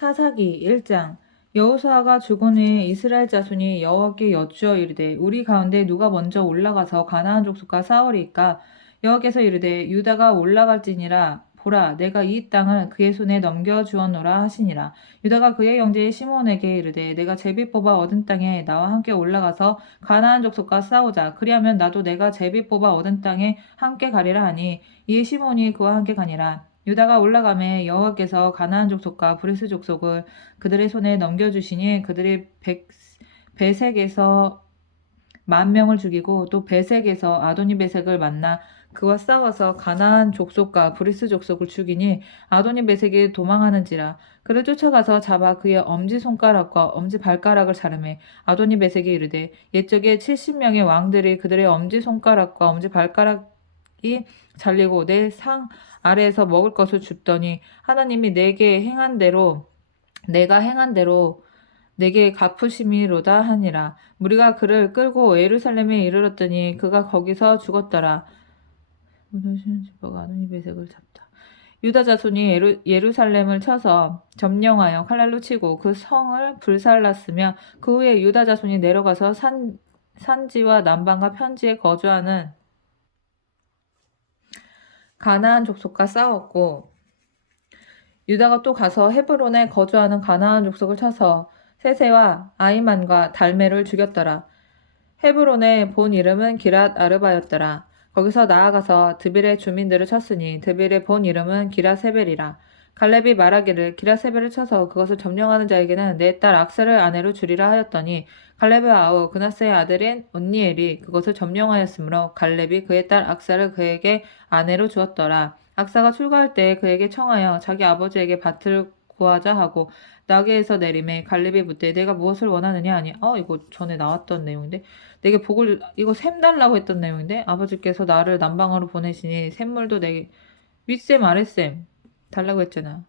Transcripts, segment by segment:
사사기 1장. 여호수아가 죽은 후에 이스라엘 자손이 여호와께 여쭈어 이르되 우리 가운데 누가 먼저 올라가서 가나안 족속과 싸우리이까? 여호와께서 이르되 유다가 올라갈지니라. 보라, 내가 이 땅을 그의 손에 넘겨 주었노라 하시니라. 유다가 그의 형제 시므온에게 이르되 내가 제비 뽑아 얻은 땅에 나와 함께 올라가서 가나안 족속과 싸우자. 그리하면 나도 내가 제비 뽑아 얻은 땅에 함께 가리라 하니 이에 시므온이 그와 함께 가니라. 유다가 올라가매 여호와께서 가나안 족속과 브리스 족속을 그들의 손에 넘겨주시니 그들이 베색에서 10,000명을 죽이고 또 베색에서 아도니 베색을 만나 그와 싸워서 가나안 족속과 브리스 족속을 죽이니 아도니 베색이 도망하는지라. 그를 쫓아가서 잡아 그의 엄지손가락과 엄지발가락을 자르매 아도니 베색이 이르되 옛적에 70명의 왕들이 그들의 엄지손가락과 엄지발가락이 잘리고 내 상 아래에서 먹을 것을 줍더니 하나님이 내가 행한 대로 내게 갚으심이로다 하니라. 무리가 그를 끌고 예루살렘에 이르렀더니 그가 거기서 죽었더라. 아도니 베색을 잡다. 유다 자손이 예루살렘을 쳐서 점령하여 칼날로 치고 그 성을 불살랐으며 그 후에 유다 자손이 내려가서 산지와 남방과 편지에 거주하는 가나안 족속과 싸웠고 유다가 또 가서 헤브론에 거주하는 가나안 족속을 쳐서 세세와 아이만과 달메를 죽였더라. 헤브론의 본 이름은 기랏 아르바였더라. 거기서 나아가서 드빌의 주민들을 쳤으니 드빌의 본 이름은 기랏세벨이라. 갈렙이 말하기를 기랏세벨을 쳐서 그것을 점령하는 자에게는 내 딸 악사를 아내로 주리라 하였더니 갈렙의 아우 그나스의 아들인 온니엘이 그것을 점령하였으므로 갈렙이 그의 딸 악사를 그에게 아내로 주었더라. 악사가 출가할 때 그에게 청하여 자기 아버지에게 밭을 구하자 하고 나귀에서 내림에 갈렙이 묻되 내가 무엇을 원하느냐 하니 이거 전에 나왔던 내용인데 내게 복을 이거 샘 달라고 했던 내용인데 아버지께서 나를 남방으로 보내시니 샘물도 내게 윗샘 아랫샘 달라고 했잖아.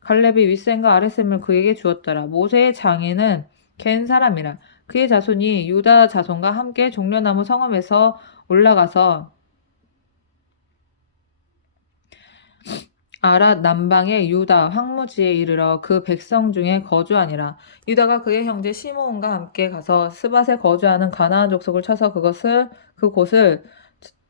갈렙이 윗샘과 아랫샘을 그에게 주었더라. 모세의 장인은 겐 사람이라. 그의 자손이 유다 자손과 함께 종려나무 성읍에서 올라가서 아랏 남방의 유다 황무지에 이르러 그 백성 중에 거주하니라. 유다가 그의 형제 시므온과 함께 가서 스밧에 거주하는 가나안 족속을 쳐서 그곳을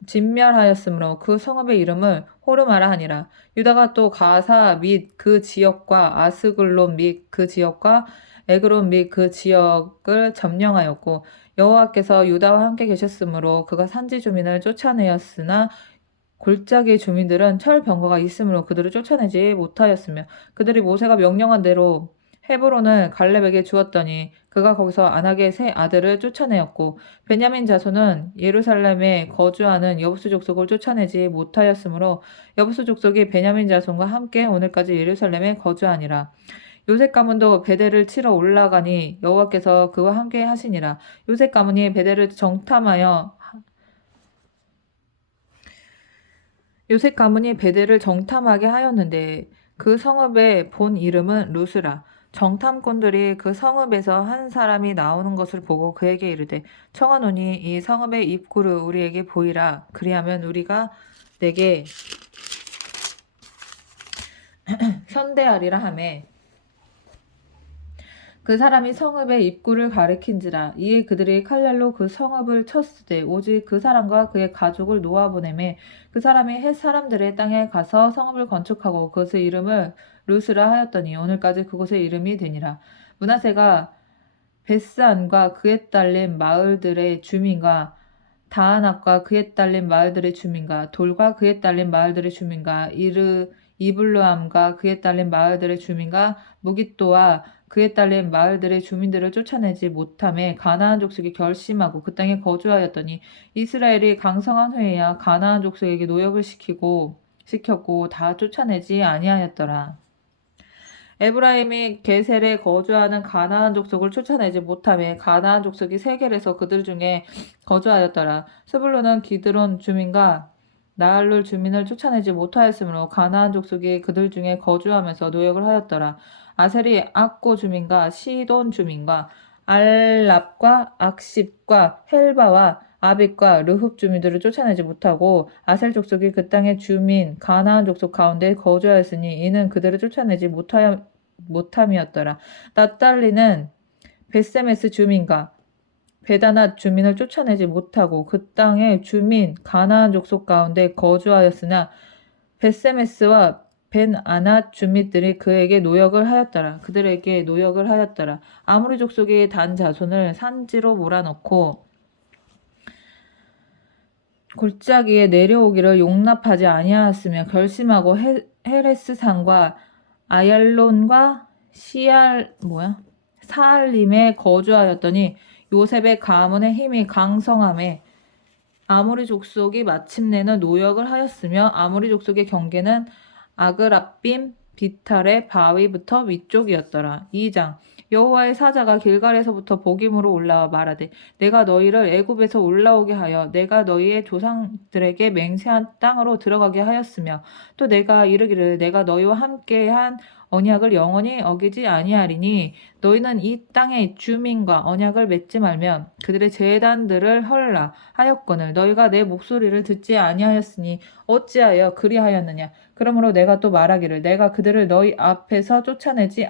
진멸하였으므로 그 성읍의 이름을 호르마라 하니라. 유다가 또 가사 및 그 지역과 아스글론 및 그 지역과 에그론 및 그 지역을 점령하였고 여호와께서 유다와 함께 계셨으므로 그가 산지 주민을 쫓아내었으나 골짜기 주민들은 철병거가 있으므로 그들을 쫓아내지 못하였으며 그들이 모세가 명령한 대로 헤브론을 갈렙에게 주었더니 그가 거기서 아낙의 세 아들을 쫓아내었고 베냐민 자손은 예루살렘에 거주하는 여부수 족속을 쫓아내지 못하였으므로 여부수 족속이 베냐민 자손과 함께 오늘까지 예루살렘에 거주하니라. 요셉 가문도 베델을 치러 올라가니 여호와께서 그와 함께 하시니라. 요셉 가문이 베델을 요셉 가문이 베델을 정탐하게 하였는데 그 성읍의 본 이름은 루스라. 정탐꾼들이 그 성읍에서 한 사람이 나오는 것을 보고 그에게 이르되 청하노니 이 성읍의 입구를 우리에게 보이라. 그리하면 우리가 내게 선대하리라 하매 그 사람이 성읍의 입구를 가리킨지라. 이에 그들이 칼날로 그 성읍을 쳤으되 오직 그 사람과 그의 가족을 놓아보내매 그 사람이 헷 사람들의 땅에 가서 성읍을 건축하고 그것의 이름을 루스라 하였더니 오늘까지 그곳의 이름이 되니라. 므낫세가 베스안과 그에 딸린 마을들의 주민과 다아낙과 그에 딸린 마을들의 주민과 돌과 그에 딸린 마을들의 주민과 이블루암과 그에 딸린 마을들의 주민과 무깃도와 그에 딸린 마을들의 주민들을 쫓아내지 못함에 가나안 족속이 결심하고 그 땅에 거주하였더니 이스라엘이 강성한 후에야 가나안 족속에게 노역을 시켰고 다 쫓아내지 아니하였더라. 에브라임이 게셀에 거주하는 가나안 족속을 쫓아내지 못함에 가나안 족속이 세겔에서 그들 중에 거주하였더라. 스불론은 기드론 주민과 나할룰 주민을 쫓아내지 못하였으므로 가나안 족속이 그들 중에 거주하면서 노역을 하였더라. 아셀이 악고 주민과 시돈 주민과 알랍과 악십과 헬바와 아빅과 르흡 주민들을 쫓아내지 못하고 아셀 족속이 그 땅의 주민 가나안 족속 가운데 거주하였으니 이는 그들을 쫓아내지 못함이었더라. 납달리는 베세메스 주민과 베다낫 주민을 쫓아내지 못하고 그 땅의 주민 가나안 족속 가운데 거주하였으나 베세메스와 벤아낫 주민들이 그에게 노역을 하였더라. 그들에게 노역을 하였더라. 아모리 족속의 단 자손을 산지로 몰아넣고 골짜기에 내려오기를 용납하지 아니하였으며 결심하고 헤레스 산과 아얄론과 사알림에 거주하였더니 요셉의 가문의 힘이 강성함에 아모리 족속이 마침내는 노역을 하였으며 아모리 족속의 경계는 아그라빔 비탈의 바위부터 위쪽이었더라. 2장 여호와의 사자가 길갈에서부터 복임으로 올라와 말하되 내가 너희를 애굽에서 올라오게 하여 내가 너희의 조상들에게 맹세한 땅으로 들어가게 하였으며 또 내가 이르기를 내가 너희와 함께한 언약을 영원히 어기지 아니하리니 너희는 이 땅의 주민과 언약을 맺지 말면 그들의 제단들을 헐라 하였거늘 너희가 내 목소리를 듣지 아니하였으니 어찌하여 그리하였느냐. 그러므로 내가 또 말하기를 내가 그들을 너희 앞에서 쫓아내지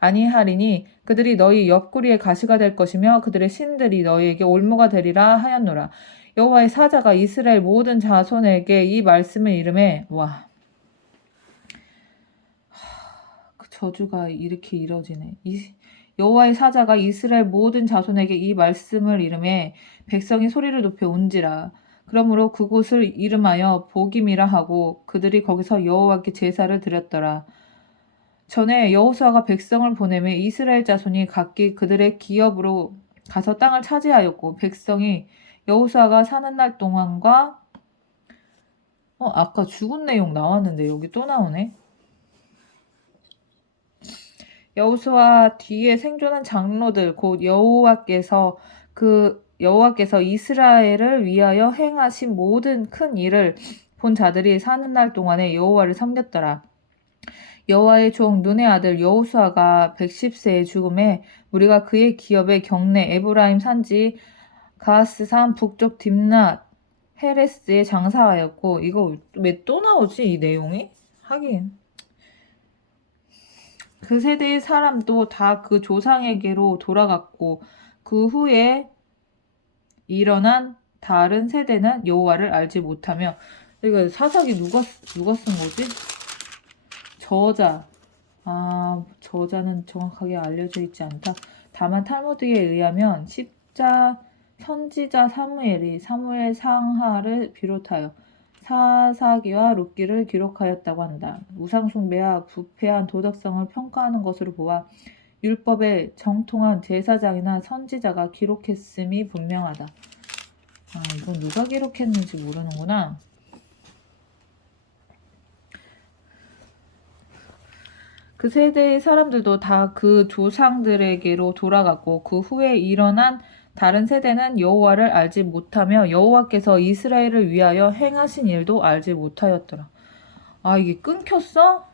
아니하리니 그들이 너희 옆구리에 가시가 될 것이며 그들의 신들이 너희에게 올무가 되리라 하였노라. 여호와의 사자가 이스라엘 모든 자손에게 이 말씀을 이르매 그 저주가 이렇게 이뤄지네. 여호와의 사자가 이스라엘 모든 자손에게 이 말씀을 이르매 백성이 소리를 높여 운지라. 그러므로 그곳을 이름하여 복임이라 하고 그들이 거기서 여호와께 제사를 드렸더라. 전에 여호수아가 백성을 보내매 이스라엘 자손이 각기 그들의 기업으로 가서 땅을 차지하였고 백성이 여호수아가 사는 날 동안과 아까 죽은 내용 나왔는데 여기 또 나오네. 여호수아 뒤에 생존한 장로들 곧 여호와께서 이스라엘을 위하여 행하신 모든 큰 일을 본 자들이 사는 날 동안에 여호와를 섬겼더라. 여호와의 종 눈의 아들 여호수아가 110세에 죽음에 우리가 그의 기업의 경내 에브라임 산지 가스산 북쪽 딥낫 헤레스에 장사하였고 이거 왜 또 나오지 이 내용이? 하긴 그 세대의 사람도 다 그 조상에게로 돌아갔고 그 후에 일어난 다른 세대는 여호와를 알지 못하며 이거 사사기 누가 쓴 거지? 저자는 정확하게 알려져 있지 않다. 다만 탈무드에 의하면 선지자 사무엘이 사무엘 상하를 비롯하여 사사기와 룻기를 기록하였다고 한다. 우상숭배와 부패한 도덕성을 평가하는 것으로 보아 율법에 정통한 제사장이나 선지자가 기록했음이 분명하다. 이건 누가 기록했는지 모르는구나. 그 세대의 사람들도 다 그 조상들에게로 돌아갔고 그 후에 일어난 다른 세대는 여호와를 알지 못하며 여호와께서 이스라엘을 위하여 행하신 일도 알지 못하였더라. 이게 끊겼어?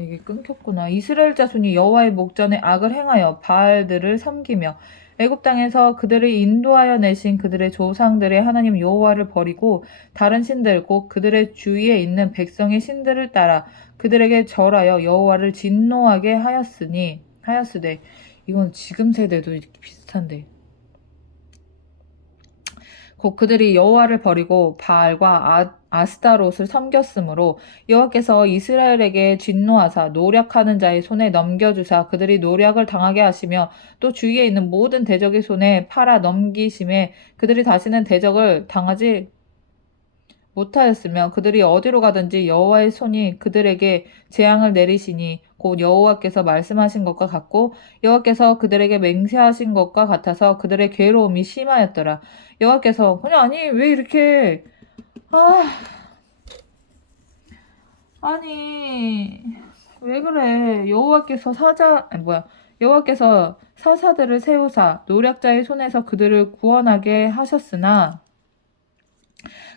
이게 끊겼구나. 이스라엘 자손이 여호와의 목전에 악을 행하여 바알들을 섬기며 애굽 땅에서 그들을 인도하여 내신 그들의 조상들의 하나님 여호와를 버리고 다른 신들 곧 그들의 주위에 있는 백성의 신들을 따라 그들에게 절하여 여호와를 진노하게 하였으되 이건 지금 세대도 이렇게 비슷한데 곧 그들이 여호와를 버리고 바알과 아스타롯을 섬겼으므로 여호와께서 이스라엘에게 진노하사 노략하는 자의 손에 넘겨주사 그들이 노략을 당하게 하시며 또 주위에 있는 모든 대적의 손에 팔아 넘기심에 그들이 다시는 대적을 당하지 못하였으며 그들이 어디로 가든지 여호와의 손이 그들에게 재앙을 내리시니 곧 여호와께서 말씀하신 것과 같고 여호와께서 그들에게 맹세하신 것과 같아서 그들의 괴로움이 심하였더라. 여호와께서 아니 왜 이렇게 아니 왜 그래. 여호와께서 사사들을 세우사 노략자의 손에서 그들을 구원하게 하셨으나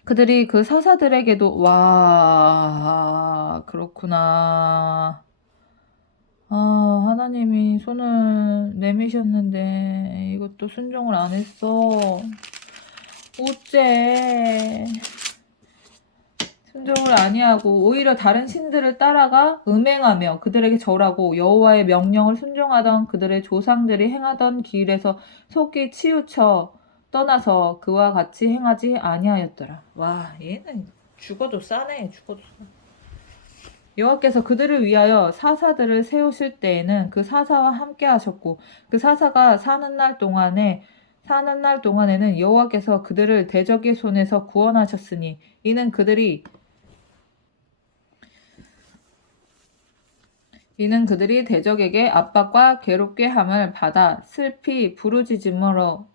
그들이 그 사사들에게도 그렇구나. 하나님이 손을 내미셨는데 이것도 순종을 안 했어. 어째 순종을 아니하고 오히려 다른 신들을 따라가 음행하며 그들에게 절하고 여호와의 명령을 순종하던 그들의 조상들이 행하던 길에서 속히 치우쳐 떠나서 그와 같이 행하지 아니하였더라. 와, 얘는 죽어도 싸네. 죽어도 싸. 여호와께서 그들을 위하여 사사들을 세우실 때에는 그 사사와 함께 하셨고 그 사사가 사는 날 동안에는 여호와께서 그들을 대적의 손에서 구원하셨으니 이는 그들이 대적에게 압박과 괴롭게 함을 받아 슬피 부르짖음으로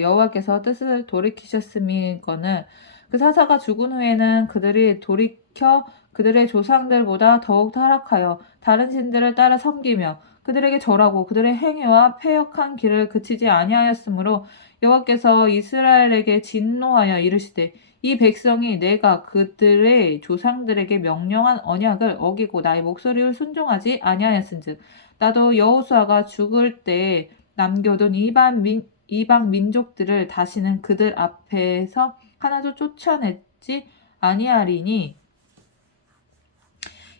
여호와께서 뜻을 돌이키셨음이거늘 그 사사가 죽은 후에는 그들이 돌이켜 그들의 조상들보다 더욱 타락하여 다른 신들을 따라 섬기며 그들에게 절하고 그들의 행위와 패역한 길을 그치지 아니하였으므로 여호와께서 이스라엘에게 진노하여 이르시되 이 백성이 내가 그들의 조상들에게 명령한 언약을 어기고 나의 목소리를 순종하지 아니하였은즉 나도 여호수아가 죽을 때에 남겨둔 이방 민족들을 다시는 그들 앞에서 하나도 쫓아내지 아니하리니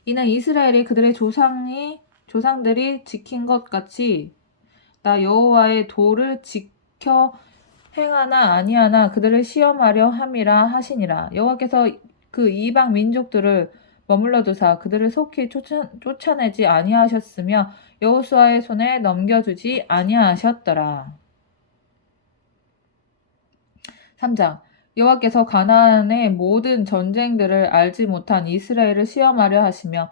이는 이스라엘이 그들의 조상들이 지킨 것 같이 나 여호와의 도를 지켜 행하나 아니하나 그들을 시험하려 함이라 하시니라. 여호와께서 그 이방 민족들을 머물러 두사 그들을 속히 쫓아내지 아니하셨으며 여호수아의 손에 넘겨주지 아니하셨더라. 3장 여호와께서 가나안의 모든 전쟁들을 알지 못한 이스라엘을 시험하려 하시며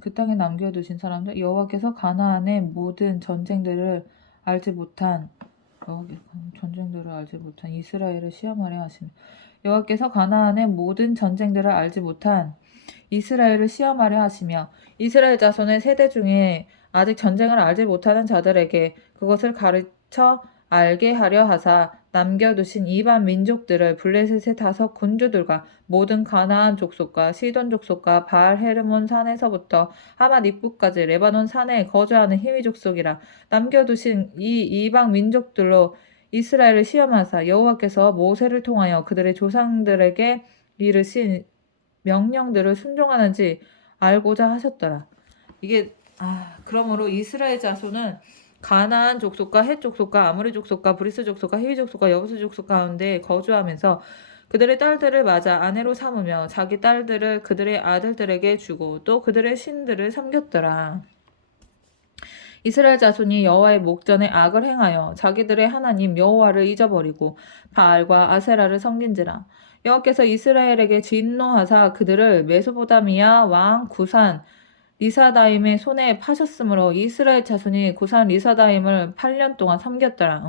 그 땅에 남겨두신 사람들 여호와께서 가나안의 모든 전쟁들을 알지 못한 이스라엘을 시험하려 하시며 여호와께서 가나안의 모든 전쟁들을 알지 못한 이스라엘을 시험하려 하시며 이스라엘 자손의 세대 중에 아직 전쟁을 알지 못하는 자들에게 그것을 가르쳐 알게 하려 하사 남겨두신 이방 민족들을 블레셋의 5 군주들과 모든 가나안 족속과 시돈 족속과 바알 헤르몬 산에서부터 하맛 입구까지 레바논 산에 거주하는 히위 족속이라 남겨두신 이 이방 민족들로 이스라엘을 시험하사 여호와께서 모세를 통하여 그들의 조상들에게 이르신 명령들을 순종하는지 알고자 하셨더라. 이게 그러므로 이스라엘 자손은 가나안 족속과 헷 족속과 아모리 족속과 브리스 족속과 히위 족속과 여부스 족속 가운데 거주하면서 그들의 딸들을 맞아 아내로 삼으며 자기 딸들을 그들의 아들들에게 주고 또 그들의 신들을 섬겼더라. 이스라엘 자손이 여호와의 목전에 악을 행하여 자기들의 하나님 여호와를 잊어버리고 바알과 아세라를 섬긴지라. 여호와께서 이스라엘에게 진노하사 그들을 메소포타미아 왕 구산 리사다임의 손에 파셨으므로 이스라엘 자손이 구산 리사다임을 8년 동안 섬겼더라.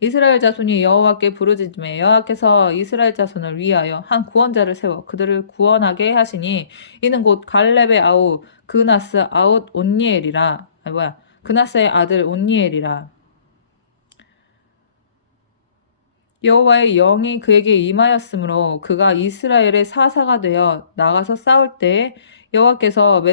이스라엘 자손이 여호와께 부르짖음에 여호와께서 이스라엘 자손을 위하여 한 구원자를 세워 그들을 구원하게 하시니 이는 곧 갈렙의 아우 그나스 아웃 온니엘이라. 그나스의 아들 온니엘이라. 여호와의 영이 그에게 임하였으므로 그가 이스라엘의 사사가 되어 나가서 싸울 때에 여호와께서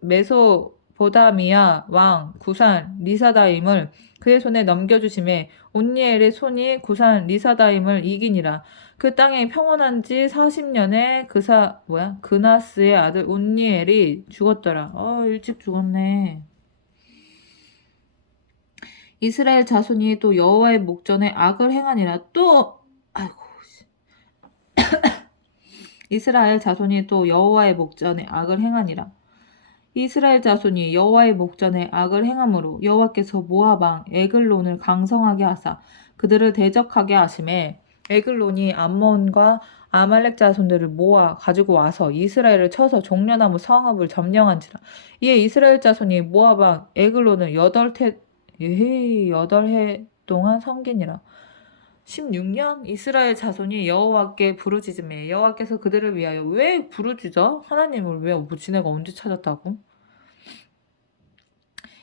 메소포다미아 왕 구산 리사다임을 그의 손에 넘겨주심에 온니엘의 손이 구산 리사다임을 이기니라. 그 땅에 평온한 지 40년에 그나스의 아들 온니엘이 죽었더라. 일찍 죽었네. 이스라엘 자손이 또 여호와의 목전에 악을 행하니라. 이스라엘 자손이 또 여호와의 목전에 악을 행하니라. 이스라엘 자손이 여호와의 목전에 악을 행함으로 여호와께서 모압 왕 에글론을 강성하게 하사 그들을 대적하게 하심에 에글론이 암몬과 아말렉 자손들을 모아 가지고 와서 이스라엘을 쳐서 종려나무 성읍을 점령한지라. 이에 이스라엘 자손이 모압 왕 에글론을 8해 동안 섬기니라. 16년 이스라엘 자손이 여호와께 부르짖음에 여호와께서 그들을 위하여 왜 부르짖어? 하나님을 왜 지네가 언제 찾았다고?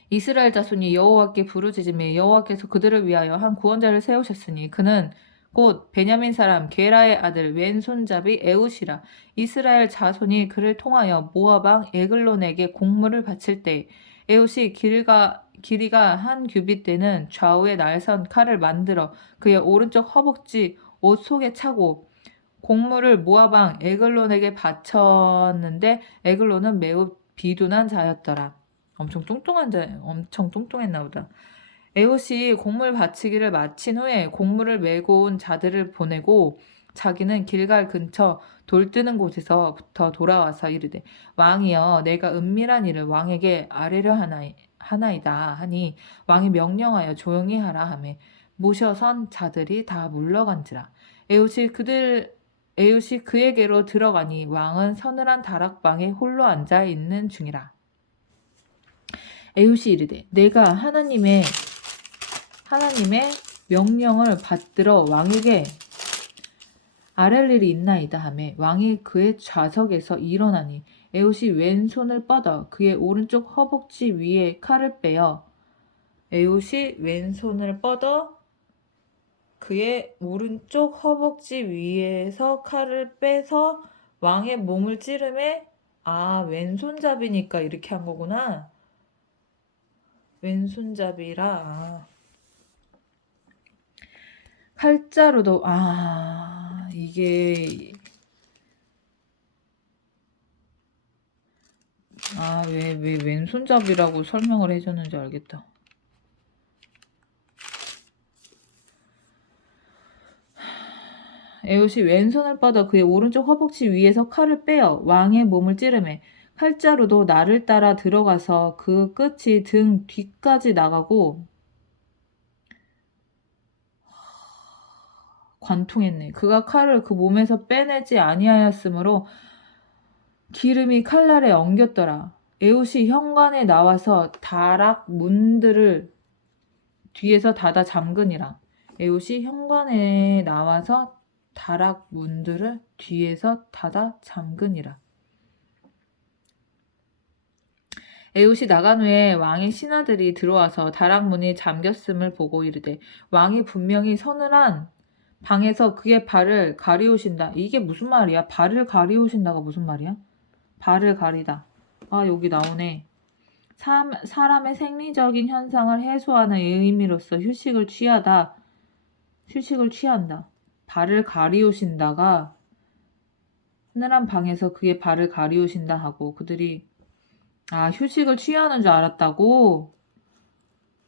이스라엘 자손이 여호와께 부르짖음에 여호와께서 그들을 위하여 한 구원자를 세우셨으니 그는 곧 베냐민 사람 게라의 아들 왼손잡이 에웃이라. 이스라엘 자손이 그를 통하여 모압 왕 에글론에게 공물을 바칠 때 에웃이 길이가 한 규빗 되는 좌우에 날선 칼을 만들어 그의 오른쪽 허벅지 옷 속에 차고 곡물을 모압 왕 에글론에게 바쳤는데 에글론은 매우 비둔한 자였더라. 엄청 뚱뚱했나 보다. 에훗이 곡물 바치기를 마친 후에 곡물을 메고 온 자들을 보내고 자기는 길갈 근처 돌 뜨는 곳에서부터 돌아와서 이르되 왕이여 내가 은밀한 일을 왕에게 아뢰려 하나이다 하니 왕이 명령하여 조용히 하라 하매 모셔선 자들이 다 물러간지라. 에훗이 그에게로 들어가니 왕은 서늘한 다락방에 홀로 앉아 있는 중이라. 에훗이 이르되 내가 하나님의 명령을 받들어 왕에게 아랠 일이 있나이다 하매 왕이 그의 좌석에서 일어나니 에훗이 왼손을 뻗어 그의 오른쪽 허벅지 위에 칼을 빼어 에훗이 왼손을 뻗어 그의 오른쪽 허벅지 위에서 칼을 빼서 왕의 몸을 찌르매 왼손잡이니까 이렇게 한 거구나. 왼손잡이라 칼자루도 이게 왜 왼손잡이라고 설명을 해줬는지 알겠다. 에훗이 왼손을 뻗어 그의 오른쪽 허벅지 위에서 칼을 빼어 왕의 몸을 찌르매 칼자루도 나를 따라 들어가서 그 끝이 등 뒤까지 나가고 관통했네. 그가 칼을 그 몸에서 빼내지 아니하였으므로 기름이 칼날에 엉겼더라. 에훗이 현관에 나와서 다락 문들을 뒤에서 닫아 잠그니라. 에훗이 현관에 나와서 다락 문들을 뒤에서 닫아 잠그니라. 에훗이 나간 후에 왕의 신하들이 들어와서 다락 문이 잠겼음을 보고 이르되 왕이 분명히 서늘한 방에서 그의 발을 가리우신다. 이게 무슨 말이야? 발을 가리우신다가 무슨 말이야? 발을 가리다. 여기 나오네. 사람의 생리적인 현상을 해소하는 의미로서 휴식을 취한다. 발을 가리우신다가 서늘한 방에서 그의 발을 가리우신다 하고 그들이 휴식을 취하는 줄 알았다고?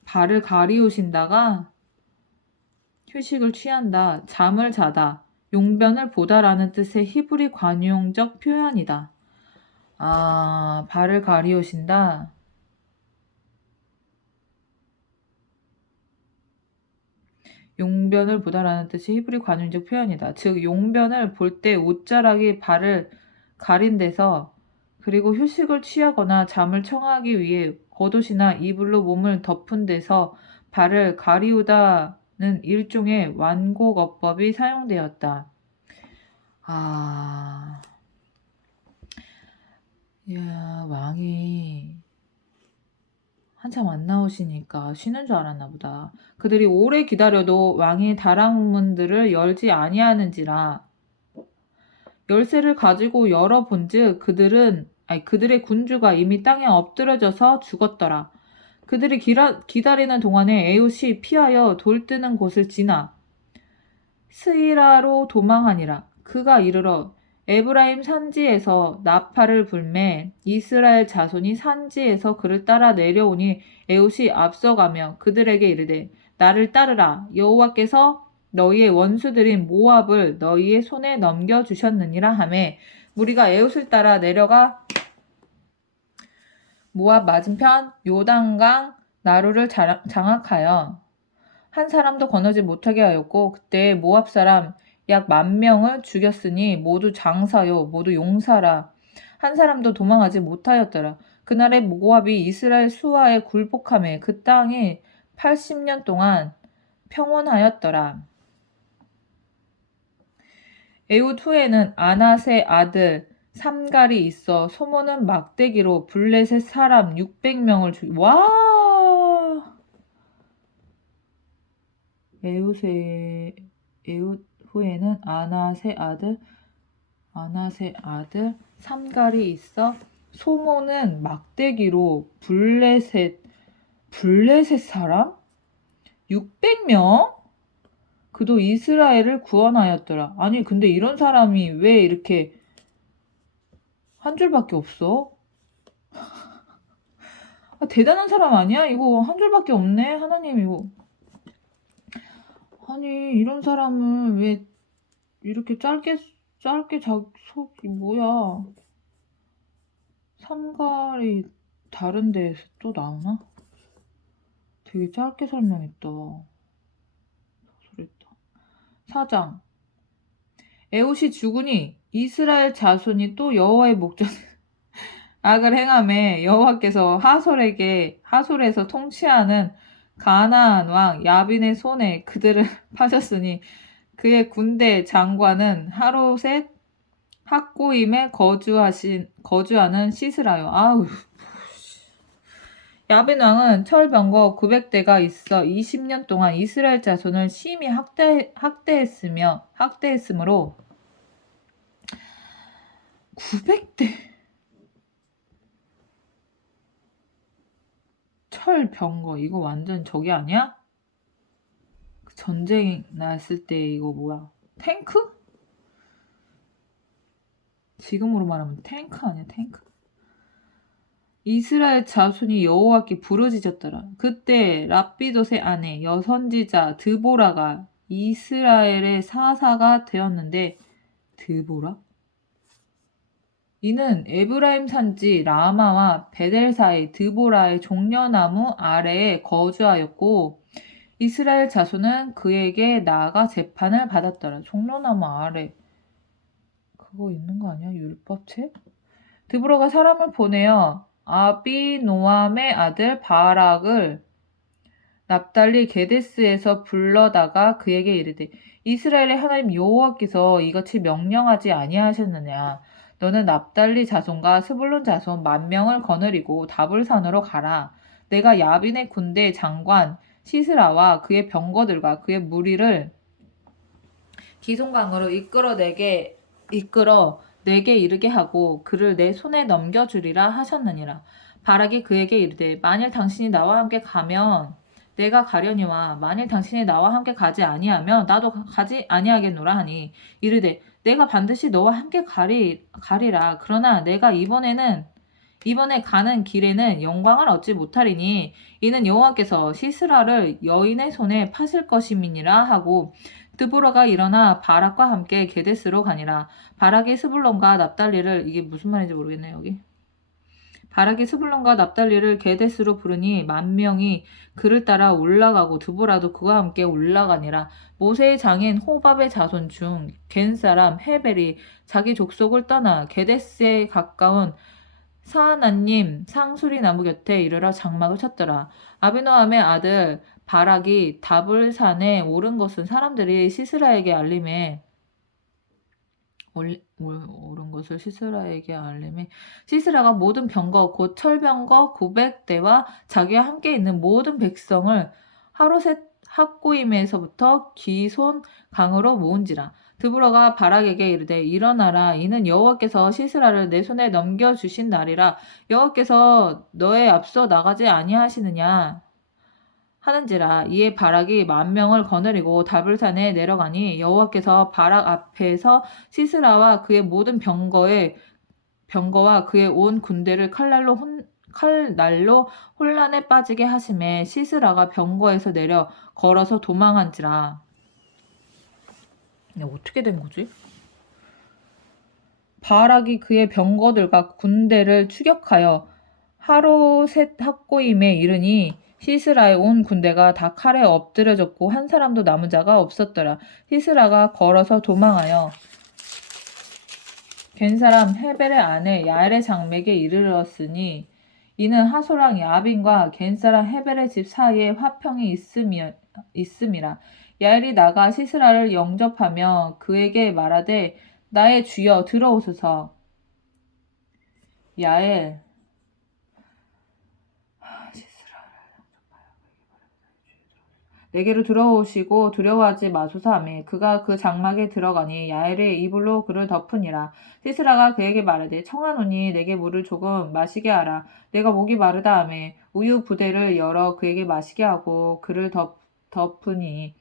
발을 가리우신다가 휴식을 취한다. 잠을 자다. 용변을 보다라는 뜻의 히브리 관용적 표현이다. 발을 가리우신다. 용변을 보다라는 뜻의 히브리 관용적 표현이다. 즉 용변을 볼 때 옷자락이 발을 가린 데서 그리고 휴식을 취하거나 잠을 청하기 위해 겉옷이나 이불로 몸을 덮은 데서 발을 가리우다는 일종의 완곡어법이 사용되었다. 왕이 한참 안 나오시니까 쉬는 줄 알았나 보다. 그들이 오래 기다려도 왕이 다락문들을 열지 아니하는지라 열쇠를 가지고 열어본즉 그들의 군주가 이미 땅에 엎드러져서 죽었더라. 그들이 기다리는 동안에 에훗이 피하여 돌 뜨는 곳을 지나 스이라로 도망하니라. 그가 이르러 에브라임 산지에서 나팔을 불매 이스라엘 자손이 산지에서 그를 따라 내려오니 에훗이 앞서가며 그들에게 이르되 나를 따르라. 여호와께서 너희의 원수들인 모압을 너희의 손에 넘겨주셨느니라 하매 무리가 에훗을 따라 내려가 모압 맞은편 요단강 나루를 장악하여 한 사람도 건너지 못하게 하였고 그때 모압 사람 약 10,000명을 죽였으니 모두 장사요 모두 용사라. 한 사람도 도망하지 못하였더라. 그날에 모압이 이스라엘 수하에 굴복하매 그 땅이 80년 동안 평온하였더라. 에훗 후에는 아낫의 아들 삼갈이 있어 소모는 막대기로 블레셋 사람 600명을 에훗 후에는 아낫의 아들 삼갈이 있어 소모는 막대기로 블레셋 사람 600명? 그도 이스라엘을 구원하였더라. 아니 근데 이런 사람이 왜 이렇게 한 줄밖에 없어? 대단한 사람 아니야? 이거 한 줄밖에 없네. 하나님 이거. 아니 이런 사람을 왜 이렇게 짧게 속이 뭐야? 삼갈이 다른 데에서 또 나오나? 되게 짧게 설명했다. 소리했다. 4장. 에웃이 죽으니 이스라엘 자손이 또 여호와의 목전에 악을 행하매 여호와께서 하솔에서 통치하는 가나안 왕 야빈의 손에 그들을 파셨으니 그의 군대 장관은 하로셋 학고임에 거주하는 시스라요. 아우. 야빈 왕은 철병거 900대가 있어 20년 동안 이스라엘 자손을 심히 학대했으므로 900대 철병거 이거 완전 저기 아니야? 전쟁 났을 때 이거 뭐야? 탱크? 지금으로 말하면 탱크 아니야? 탱크? 이스라엘 자손이 여호와께 부르짖었더라. 그때 랍비돗의 아내 여선지자 드보라가 이스라엘의 사사가 되었는데 드보라? 이는 에브라임 산지 라마와 베델 사이 드보라의 종려나무 아래에 거주하였고 이스라엘 자손은 그에게 나아가 재판을 받았더라. 종려나무 아래 그거 있는 거 아니야? 율법책? 드보라가 사람을 보내어 아비노암의 아들 바락을 납달리 게데스에서 불러다가 그에게 이르되 이스라엘의 하나님 여호와께서 이같이 명령하지 아니하셨느냐 너는 납달리 자손과 스불론 자손 10,000명을 거느리고 다불산으로 가라 내가 야빈의 군대 장관 시스라와 그의 병거들과 그의 무리를 기송강으로 이끌어 내게 이르게 하고 그를 내 손에 넘겨주리라 하셨느니라. 바락이 그에게 이르되 만일 당신이 나와 함께 가면 내가 가려니와 만일 당신이 나와 함께 가지 아니하면 나도 가지 아니하겠노라 하니 이르되 내가 반드시 너와 함께 가리라. 그러나 내가 이번에 가는 길에는 영광을 얻지 못하리니 이는 여호와께서 시스라를 여인의 손에 파실 것임이니라 하고 드보라가 일어나 바락과 함께 게데스로 가니라. 바락이 스불론과 납달리를 이게 무슨 말인지 모르겠네 여기. 바락이 스불론과 납달리를 게데스로 부르니 10,000명이 그를 따라 올라가고 드보라도 그와 함께 올라가니라. 모세의 장인 호밥의 자손 중 겐 사람 헤벨이 자기 족속을 떠나 게데스에 가까운 사하나님 상수리 나무 곁에 이르러 장막을 쳤더라. 아비노함의 아들 바락이 다불산에 오른 것은 사람들이 시스라에게 알림해 오른 것을 시스라에게 알림해 시스라가 모든 병거 곧 철병거 900대와 자기와 함께 있는 모든 백성을 하루셋 학고임에서부터 기손 강으로 모은지라. 드보라가 바락에게 이르되 일어나라 이는 여호와께서 시스라를 내 손에 넘겨주신 날이라. 여호와께서 너의 앞서 나가지 아니하시느냐 하는지라. 이에 바락이 10,000명을 거느리고 다불산에 내려가니 여호와께서 바락 앞에서 시스라와 그의 모든 병거와 그의 온 군대를 칼날로 혼란에 빠지게 하심에 시스라가 병거에서 내려 걸어서 도망한지라. 어떻게 된 거지? 바락이 그의 병거들과 군대를 추격하여 하로셋 학고임에 이르니 시스라의 온 군대가 다 칼에 엎드려졌고 한 사람도 남은 자가 없었더라. 시스라가 걸어서 도망하여 겐 사람 헤벨의 아내 야엘의 장맥에 이르렀으니 이는 하솔왕 야빈과 겐 사람 헤벨의 집 사이에 화평이 있음이라. 야엘이 나가 시스라를 영접하며 그에게 말하되 나의 주여 들어오소서. 야엘 내게로 들어오시고 두려워하지 마소서 하매 그가 그 장막에 들어가니 야엘의 이불로 그를 덮으니라. 시스라가 그에게 말하되 청하노니 내게 물을 조금 마시게 하라. 내가 목이 마르다 하매 우유 부대를 열어 그에게 마시게 하고 그를 덮으니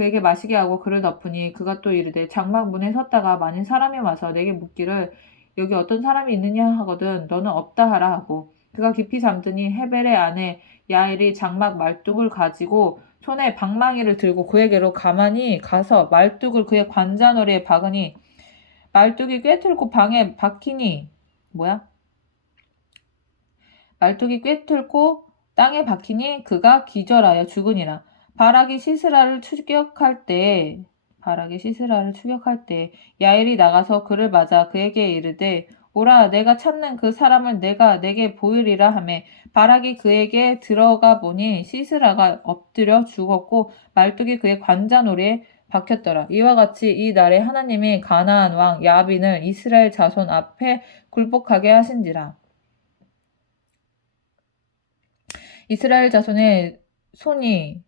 그에게 마시게 하고 그를 덮으니 그가 또 이르되 장막 문에 섰다가 만일 사람이 와서 내게 묻기를 여기 어떤 사람이 있느냐 하거든 너는 없다 하라 하고 그가 깊이 잠드니 헤벨의 아내 야엘이 장막 말뚝을 가지고 손에 방망이를 들고 그에게로 가만히 가서 말뚝을 그의 관자놀이에 박으니 말뚝이 꿰뚫고 방에 박히니 말뚝이 꿰뚫고 땅에 박히니 그가 기절하여 죽으니라. 바락이 시스라를 추격할 때에 야엘이 나가서 그를 맞아 그에게 이르되 오라 내가 찾는 그 사람을 내가 내게 보이리라 하매 바락이 그에게 들어가 보니 시스라가 엎드려 죽었고 말뚝이 그의 관자놀이에 박혔더라. 이와 같이 이 날에 하나님이 가나안 왕 야빈을 이스라엘 자손 앞에 굴복하게 하신지라. 이스라엘 자손의 손이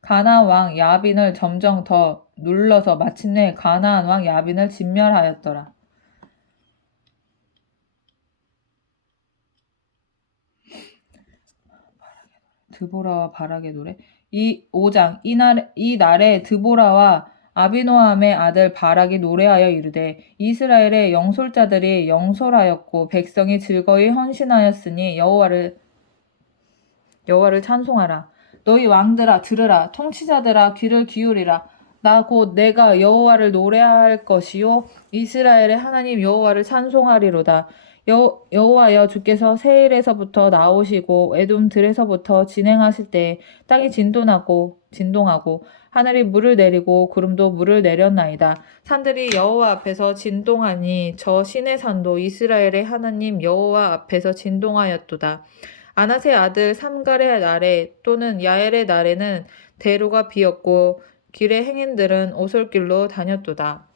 가나안 왕 야빈을 점점 더 눌러서 마침내 가나안 왕 야빈을 진멸하였더라. 드보라와 바락의 노래. 5장 이 날에 드보라와 아비노함의 아들 바락이 노래하여 이르되 이스라엘의 영솔자들이 영솔하였고 백성이 즐거이 헌신하였으니 여호와를 찬송하라. 너희 왕들아 들으라. 통치자들아 귀를 기울이라. 나 곧 내가 여호와를 노래할 것이요 이스라엘의 하나님 여호와를 찬송하리로다. 여호와여 주께서 세일에서부터 나오시고 에돔 들에서부터 진행하실 때 땅이 진동하고 하늘이 물을 내리고 구름도 물을 내렸나이다. 산들이 여호와 앞에서 진동하니 저 시내 산도 이스라엘의 하나님 여호와 앞에서 진동하였도다. 아낫의 아들 삼갈의 날에 또는 야엘의 날에는 대로가 비었고 길의 행인들은 오솔길로 다녔도다.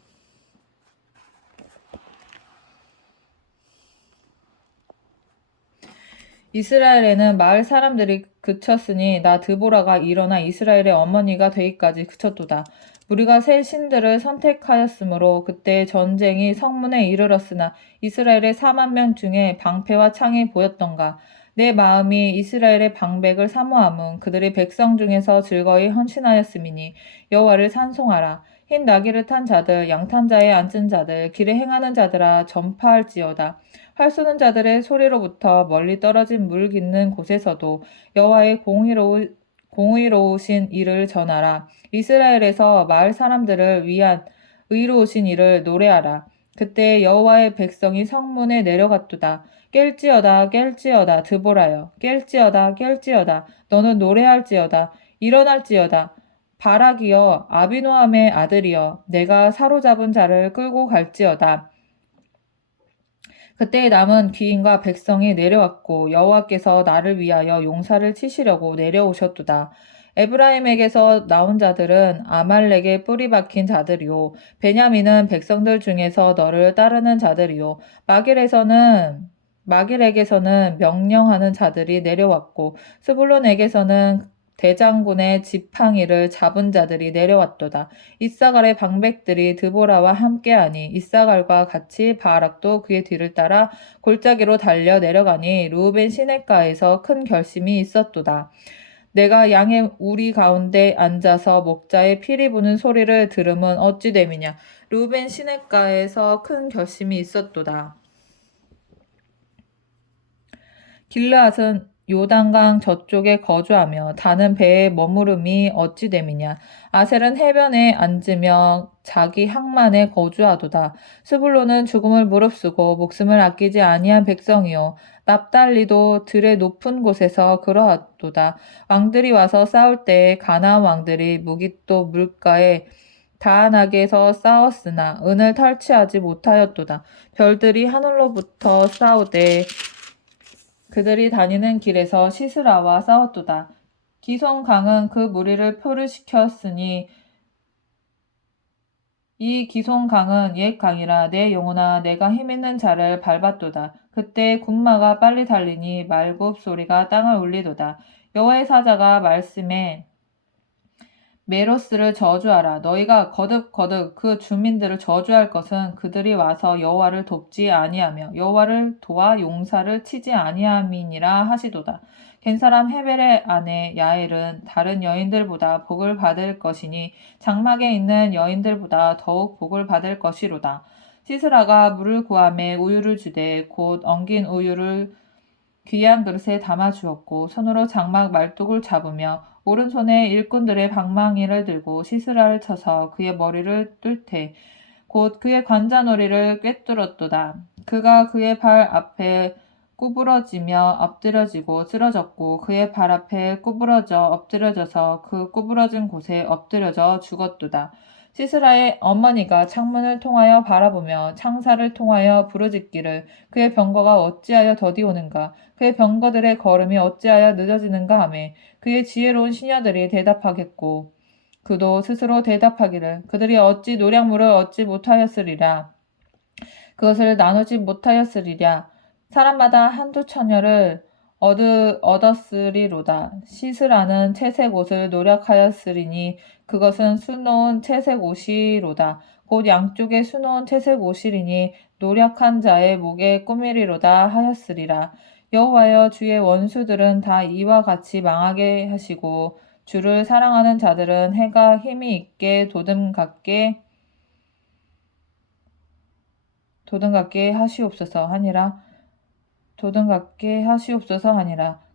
이스라엘에는 마을 사람들이 그쳤으니 나 드보라가 일어나 이스라엘의 어머니가 되기까지 그쳤도다. 우리가 새 신들을 선택하였으므로 그때 전쟁이 성문에 이르렀으나 이스라엘의 4만 명 중에 방패와 창이 보였던가. 내 마음이 이스라엘의 방백을 사모함은 그들의 백성 중에서 즐거이 헌신하였음이니 여호와를 찬송하라. 흰 나귀를 탄 자들 양탄자에 앉은 자들 길에 행하는 자들아 전파할지어다. 활 쏘는 자들의 소리로부터 멀리 떨어진 물 깃는 곳에서도 여호와의 공의로우신 일을 전하라. 이스라엘에서 마을 사람들을 위한 의로우신 일을 노래하라. 그때 여호와의 백성이 성문에 내려갔도다. 깰지어다 드보라여 깰지어다 너는 노래할지어다 일어날지어다 바락이여 아비노함의 아들이여 내가 사로잡은 자를 끌고 갈지어다. 그때 남은 귀인과 백성이 내려왔고 여호와께서 나를 위하여 용사를 치시려고 내려오셨도다. 에브라임에게서 나온 자들은 아말렉에 뿌리 박힌 자들이요 베냐민은 백성들 중에서 너를 따르는 자들이요 마길에게서는 명령하는 자들이 내려왔고 스불론에게서는 대장군의 지팡이를 잡은 자들이 내려왔도다. 이사갈의 방백들이 드보라와 함께하니 이사갈과 같이 바락도 그의 뒤를 따라 골짜기로 달려 내려가니 루벤 시냇가에서 큰 결심이 있었도다. 내가 양의 우리 가운데 앉아서 목자의 피리 부는 소리를 들음은 어찌 됨이냐. 루벤 시냇가에서 큰 결심이 있었도다. 길르앗은 요단강 저쪽에 거주하며 다는 배에 머무름이 어찌 됨이냐. 아셀은 해변에 앉으며 자기 항만에 거주하도다. 스불론은 죽음을 무릅쓰고 목숨을 아끼지 아니한 백성이요 납달리도 들의 높은 곳에서 그러하도다. 왕들이 와서 싸울 때에 가나안 왕들이 무깃도 물가에 다안하게서 싸웠으나 은을 탈취하지 못하였도다. 별들이 하늘로부터 싸우되 그들이 다니는 길에서 시스라와 싸웠도다. 기손강은 그 무리를 표류시켰으니 이 기손강은 옛 강이라 내 영혼아 내가 힘있는 자를 밟았도다. 그때 군마가 빨리 달리니 말굽 소리가 땅을 울리도다. 여호와의 사자가 말씀에 메로스를 저주하라. 너희가 거듭 그 주민들을 저주할 것은 그들이 와서 여호와를 돕지 아니하며 여호와를 도와 용사를 치지 아니함이니라 하시도다. 겐사람 헤벨의 아내 야엘은 다른 여인들보다 복을 받을 것이니 장막에 있는 여인들보다 더욱 복을 받을 것이로다. 시스라가 물을 구하매 우유를 주되 곧 엉긴 우유를 귀한 그릇에 담아 주었고 손으로 장막 말뚝을 잡으며 오른손에 일꾼들의 방망이를 들고 시스라를 쳐서 그의 머리를 뚫되 곧 그의 관자놀이를 꿰뚫었도다. 그가 그의 발 앞에 구부러지며 엎드려지고 쓰러졌고 그의 발 앞에 구부러져 엎드려져서 그 구부러진 곳에 엎드려져 죽었도다. 시스라의 어머니가 창문을 통하여 바라보며 창사를 통하여 부르짖기를 그의 병거가 어찌하여 더디 오는가 그의 병거들의 걸음이 어찌하여 늦어지는가 하매 그의 지혜로운 시녀들이 대답하겠고 그도 스스로 대답하기를 그들이 어찌 노량물을 얻지 못하였으리랴 그것을 나누지 못하였으리랴 사람마다 한두 처녀를 얻었으리로다. 시스라는 채색 옷을 노력하였으리니 그것은 수놓은 채색 옷이로다. 곧 양쪽에 수놓은 채색 옷이리니 노력한 자의 목에 꾸미리로다 하였으리라. 여호와여 주의 원수들은 다 이와 같이 망하게 하시고 주를 사랑하는 자들은 해가 힘이 있게 도듬 같게 하시옵소서 하니라.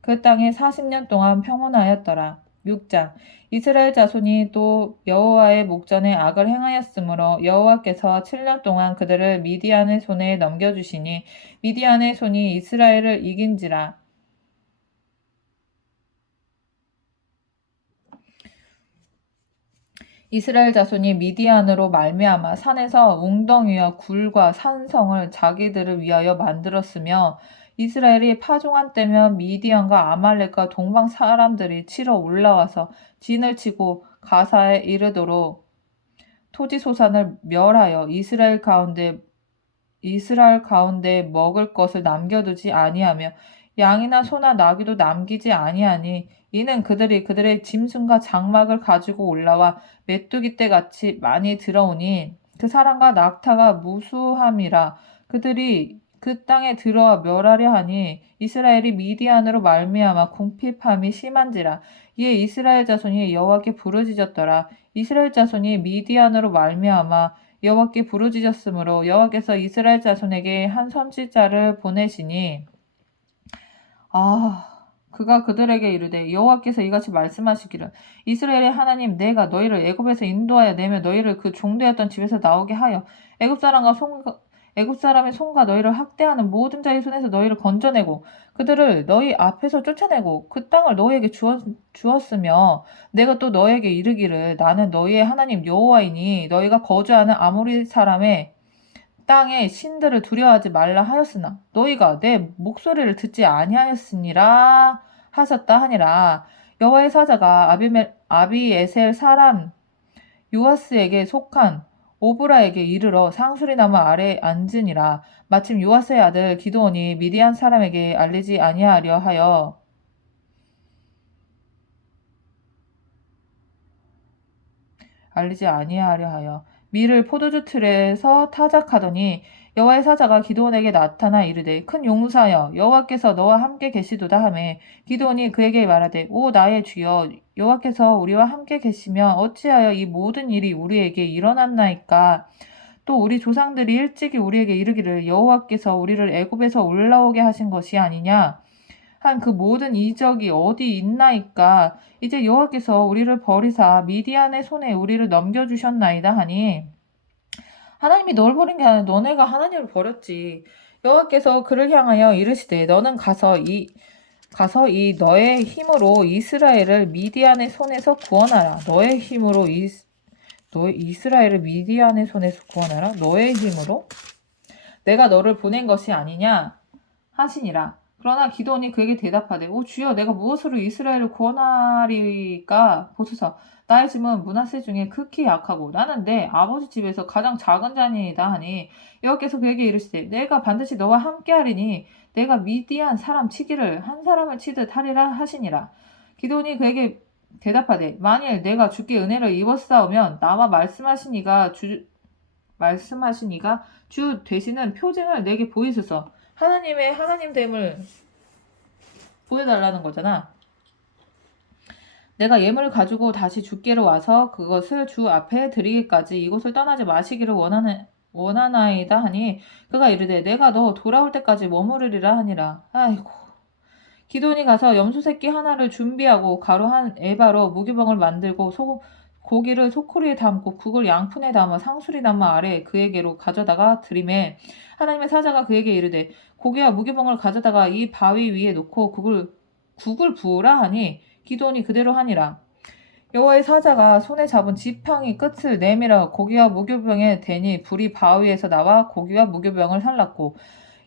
그 땅에 40년 동안 평온하였더라. 6장 이스라엘 자손이 또 여호와의 목전에 악을 행하였으므로 여호와께서 7년 동안 그들을 미디안의 손에 넘겨주시니 미디안의 손이 이스라엘을 이긴지라. 이스라엘 자손이 미디안으로 말미암아 산에서 웅덩이와 굴과 산성을 자기들을 위하여 만들었으며 이스라엘이 파종한 때면 미디안과 아말렉과 동방 사람들이 치러 올라와서 진을 치고 가사에 이르도록 토지 소산을 멸하여 이스라엘 가운데 먹을 것을 남겨두지 아니하며 양이나 소나 나귀도 남기지 아니하니 이는 그들이 그들의 짐승과 장막을 가지고 올라와 메뚜기 떼같이 많이 들어오니 그 사람과 낙타가 무수함이라 그들이 그 땅에 들어와 멸하려 하니 이스라엘이 미디안으로 말미암아 궁핍함이 심한지라. 이에 이스라엘 자손이 여호와께 부르짖었더라. 이스라엘 자손이 미디안으로 말미암아 여호와께 부르짖었으므로 여호와께서 이스라엘 자손에게 한 선지자를 보내시니 그가 그들에게 이르되 여호와께서 이같이 말씀하시기를 이스라엘의 하나님 내가 너희를 애굽에서 인도하여 내며 너희를 그 종되었던 집에서 나오게 하여 애굽 사람의 손과 너희를 학대하는 모든 자의 손에서 너희를 건져내고 그들을 너희 앞에서 쫓아내고 그 땅을 너희에게 주었으며 내가 또 너희에게 이르기를 나는 너희의 하나님 여호와이니 너희가 거주하는 아모리 사람의 땅의 신들을 두려워하지 말라 하였으나 너희가 내 목소리를 듣지 아니하였으니라 하셨다 하니라. 여호와의 사자가 아비에셀 사람 요아스에게 속한 오브라에게 이르러 상수리나무 아래 앉으니라. 마침 요아스의 아들 기드온이 미디안 사람에게 알리지 아니하려 하여 밀을 포도주 틀에서 타작하더니 여호와의 사자가 기드온에게 나타나 이르되 큰 용사여 여호와께서 너와 함께 계시도다 하매 기드온이 그에게 말하되 오 나의 주여 여호와께서 우리와 함께 계시며 어찌하여 이 모든 일이 우리에게 일어났나이까 또 우리 조상들이 일찍이 우리에게 이르기를 여호와께서 우리를 애굽에서 올라오게 하신 것이 아니냐 한 그 모든 이적이 어디 있나이까 이제 여호와께서 우리를 버리사 미디안의 손에 우리를 넘겨주셨나이다 하니 하나님이 널 버린 게 아니라 너네가 하나님을 버렸지. 여호와께서 그를 향하여 이르시되 너는 가서 이 너의 힘으로 이스라엘을 미디안의 손에서 구원하라. 너의 힘으로 이스라엘을 미디안의 손에서 구원하라. 너의 힘으로 내가 너를 보낸 것이 아니냐 하시니라. 그러나 기드온이 그에게 대답하되 오 주여 내가 무엇으로 이스라엘을 구원하리까 보소서 나의 집은 므낫세 중에 극히 약하고 나는 내 아버지 집에서 가장 작은 자니이다 하니 여호와께서 그에게 이르시되 내가 반드시 너와 함께하리니 내가 미디안 사람 치기를 한 사람을 치듯 하리라 하시니라. 기드온이 그에게 대답하되 만일 내가 주께 은혜를 입었사오면 나와 말씀하시니가 주 되시는 표징을 내게 보이소서. 하나님의 하나님됨을 보여달라는 거잖아. 내가 예물을 가지고 다시 주께로 와서 그것을 주 앞에 드리기까지 이곳을 떠나지 마시기를 원하나이다 하니 그가 이르되 내가 너 돌아올 때까지 머무르리라 하니라. 아이고. 기돈이 가서 염소 새끼 하나를 준비하고 가루 한 에바로 무교병을 만들고 고기를 소쿠리에 담고 국을 양푼에 담아 상수리 담아 아래 그에게로 가져다가 드리매 하나님의 사자가 그에게 이르되 고기와 무교병을 가져다가 이 바위 위에 놓고 국을 부으라 하니 기돈이 그대로 하니라. 여호와의 사자가 손에 잡은 지팡이 끝을 내밀어 고기와 무교병에 대니 불이 바위에서 나와 고기와 무교병을 살랐고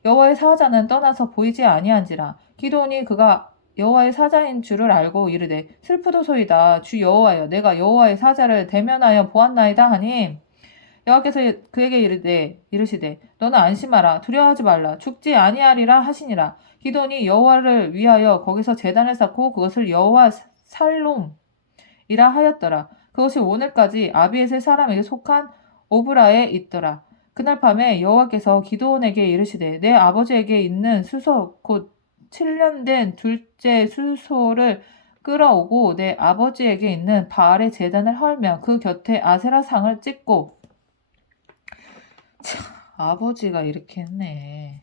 여호와의 사자는 떠나서 보이지 아니한지라. 기도니 그가 여호와의 사자인 줄을 알고 이르되 슬프도소이다. 주 여호와여 내가 여호와의 사자를 대면하여 보았나이다 하니 여호와께서 그에게 이르시되 너는 안심하라 두려워하지 말라 죽지 아니하리라 하시니라. 기도니 여호와를 위하여 거기서 제단을 쌓고 그것을 여호와 살롬이라 하였더라. 그것이 오늘까지 아비에셀 사람에게 속한 오브라에 있더라. 그날 밤에 여호와께서 기드온에게 이르시되 내 아버지에게 있는 수소 곧 7년 된 둘째 수소를 끌어오고 내 아버지에게 있는 바알의 제단을 헐며 그 곁에 아세라 상을 찍고 참, 아버지가 이렇게 했네.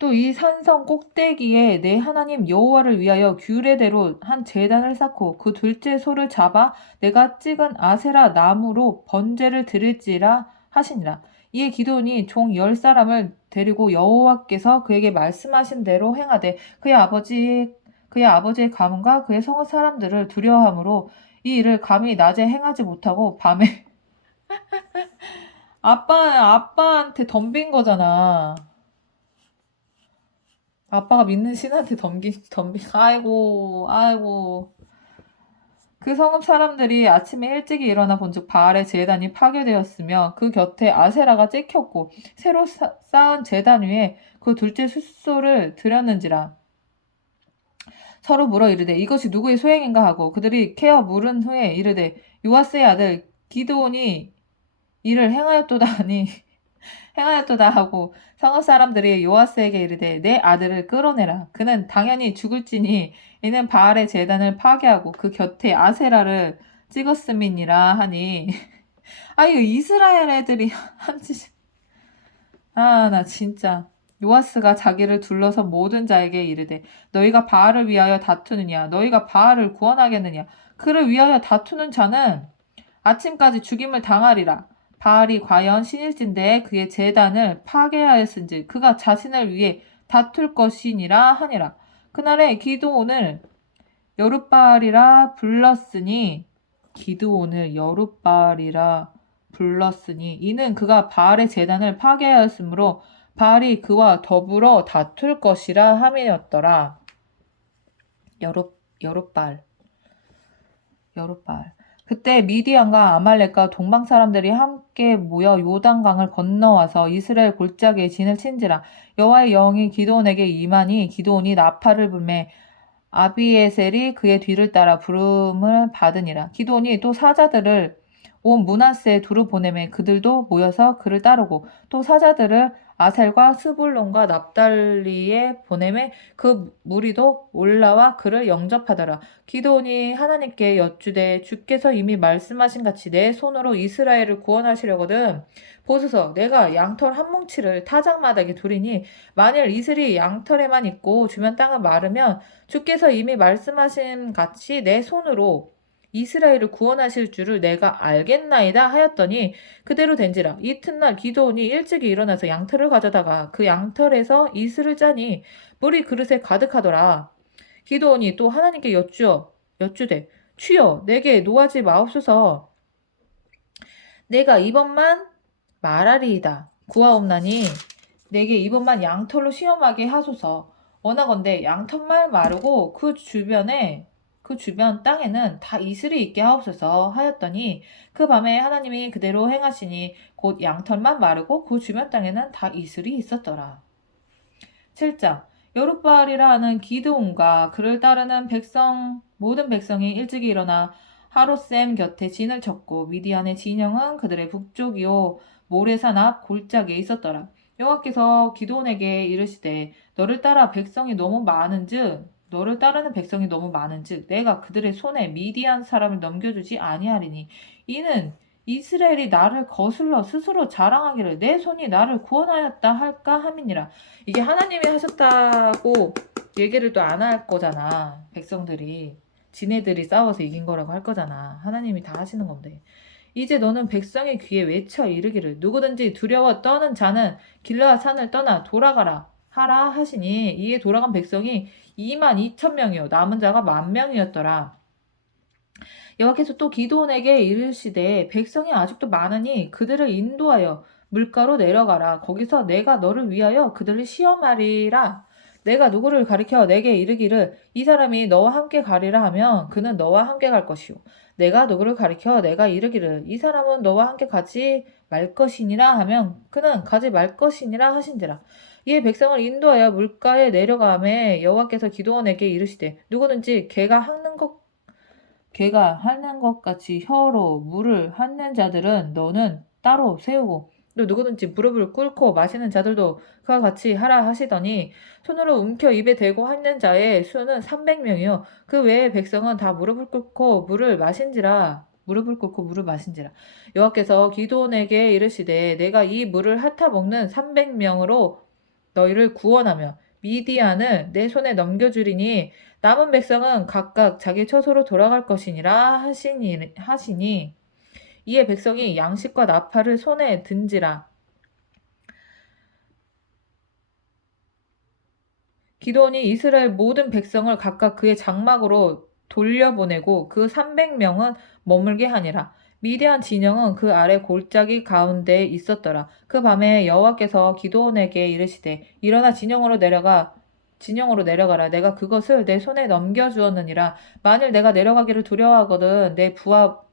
또 이 산성 꼭대기에 내 하나님 여호와를 위하여 규례대로 한 제단을 쌓고 그 둘째 소를 잡아 내가 찍은 아세라 나무로 번제를 드릴지라 하시니라. 이에 기드온이 종 10사람을 데리고 여호와께서 그에게 말씀하신 대로 행하되 그의 아버지의 가문과 그의 성 사람들을 두려워하므로 이 일을 감히 낮에 행하지 못하고 밤에 아빠한테 덤빈 거잖아. 아빠가 믿는 신한테 아이고. 그 성읍 사람들이 아침에 일찍이 일어나 본즉 바알의 제단이 파괴되었으며 그 곁에 아세라가 찍혔고 새로 쌓은 제단 위에 그 둘째 숫소를 드렸는지라. 서로 물어 이르되 이것이 누구의 소행인가 하고 그들이 캐어 물은 후에 이르되 요아스의 아들 기드온이 이를 행하였도다 하니 행하였도다 하고 성읍 사람들이 요아스에게 이르되 내 아들을 끌어내라. 그는 당연히 죽을지니 이는 바알의 제단을 파괴하고 그 곁에 아세라를 찍었음이니라 하니 이거 이스라엘 애들이 한 짓. 나 진짜. 요아스가 자기를 둘러서 모든 자에게 이르되 너희가 바알을 위하여 다투느냐 너희가 바알을 구원하겠느냐 그를 위하여 다투는 자는 아침까지 죽임을 당하리라. 바알이 과연 신일진데 그의 제단을 파괴하였은지 그가 자신을 위해 다툴 것이니라 하니라. 그날에 기드온을 여룻바알이라 불렀으니 이는 그가 바알의 제단을 파괴하였으므로 바알이 그와 더불어 다툴 것이라 함이었더라. 여룻바알. 그때 미디안과 아말렉과 동방 사람들이 함께 모여 요단강을 건너와서 이스라엘 골짜기에 진을 친지라. 여호와의 영이 기드온에게 임하니 기드온이 나팔을 불매 아비에셀이 그의 뒤를 따라 부름을 받으니라. 기드온이 또 사자들을 온 므낫세에 두루 보내매 그들도 모여서 그를 따르고 또 사자들을 아셀과 스불론과 납달리에 보내매 그 무리도 올라와 그를 영접하더라. 기드온이 하나님께 여쭈되 주께서 이미 말씀하신 같이 내 손으로 이스라엘을 구원하시려거든 보소서 내가 양털 한 뭉치를 타작마당에 두리니 만일 이슬이 양털에만 있고 주변 땅은 마르면 주께서 이미 말씀하신 같이 내 손으로 이스라엘을 구원하실 줄을 내가 알겠나이다 하였더니 그대로 된지라. 이튿날 기드온이 일찍이 일어나서 양털을 가져다가 그 양털에서 이슬을 짜니 물이 그릇에 가득하더라. 기드온이 또 하나님께 여쭈되 주여 내게 노하지 마옵소서. 내가 이번만 말하리이다. 구하옵나니 내게 이번만 양털로 시험하게 하소서. 원하건대 양털만 마르고 그 주변 땅에는 다 이슬이 있게 하옵소서 하였더니 그 밤에 하나님이 그대로 행하시니 곧 양털만 마르고 그 주변 땅에는 다 이슬이 있었더라. 7장 여룻바알이라 하는 기드온과 그를 따르는 모든 백성이 일찍이 일어나 하롯셈 곁에 진을 쳤고 미디안의 진영은 그들의 북쪽이요 모레산 앞 골짜기에 있었더라. 여호와께서 기드온에게 이르시되 너를 따라 백성이 너무 많은즉 너를 따르는 백성이 너무 많은즉 내가 그들의 손에 미디안 사람을 넘겨주지 아니하리니 이는 이스라엘이 나를 거슬러 스스로 자랑하기를 내 손이 나를 구원하였다 할까 함이니라. 이게 하나님이 하셨다고 얘기를 또 안 할 거잖아. 백성들이 지네들이 싸워서 이긴 거라고 할 거잖아. 하나님이 다 하시는 건데. 이제 너는 백성의 귀에 외쳐 이르기를 누구든지 두려워 떠는 자는 길르앗 산을 떠나 돌아가라 하라 하시니 이에 돌아간 백성이 22,000명이요 남은 자가 10,000명이었더라. 여호와께서 또 기드온에게 이르시되 백성이 아직도 많으니 그들을 인도하여 물가로 내려가라. 거기서 내가 너를 위하여 그들을 시험하리라. 내가 누구를 가리켜 내게 이르기를 이 사람이 너와 함께 가리라 하면 그는 너와 함께 갈 것이요. 내가 누구를 가리켜 내가 이르기를 이 사람은 너와 함께 가지 말 것이니라 하면 그는 가지 말 것이니라 하신지라. 이에 백성을 인도하여 물가에 내려가매 여호와께서 기드온에게 이르시되 누구든지 개가 핥는 것 같이 혀로 물을 핥는 자들은 너는 따로 세우고 또 누구든지 무릎을 꿇고 마시는 자들도 그와 같이 하라 하시더니 손으로 움켜 입에 대고 핥는 자의 수는 300명이요 그 외의 백성은 다 무릎을 꿇고 물을 마신지라. 여호와께서 기드온에게 이르시되 내가 이 물을 핥아 먹는 300명으로 너희를 구원하며 미디안을 내 손에 넘겨주리니 남은 백성은 각각 자기 처소로 돌아갈 것이니라 하시니 이에 백성이 양식과 나팔을 손에 든지라. 기드온이 이스라엘 모든 백성을 각각 그의 장막으로 돌려보내고 그 300명은 머물게 하니라. 미디안 진영은 그 아래 골짜기 가운데 있었더라. 그 밤에 여호와께서 기드온에게 이르시되 일어나 진영으로 내려가라. 내가 그것을 내 손에 넘겨주었느니라. 만일 내가 내려가기를 두려워하거든 내 부하와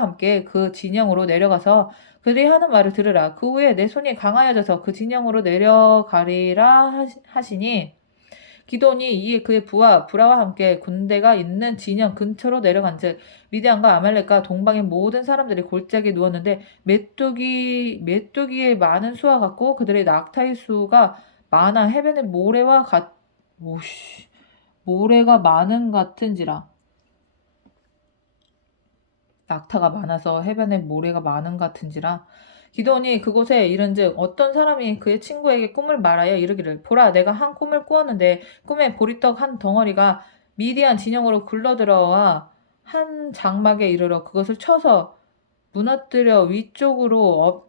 함께 그 진영으로 내려가서 그들이 하는 말을 들으라. 그 후에 내 손이 강하여져서 그 진영으로 내려가리라 하시니 기드온이 이에 그의 부하와 함께 군대가 있는 진영 근처로 내려간즉 미디안과 아말렉과 동방의 모든 사람들이 골짜기에 누웠는데 메뚜기의 많은 수와 같고 그들의 낙타의 수가 많아 해변의 모래가 많은 같은지라. 낙타가 많아서 해변에 모래가 많은 같은지라. 기드온이 그곳에 이른즉 어떤 사람이 그의 친구에게 꿈을 말하여 이르기를 보라 내가 한 꿈을 꾸었는데 꿈에 보리떡 한 덩어리가 미디안 진영으로 굴러들어와 한 장막에 이르러 그것을 쳐서 무너뜨려 위쪽으로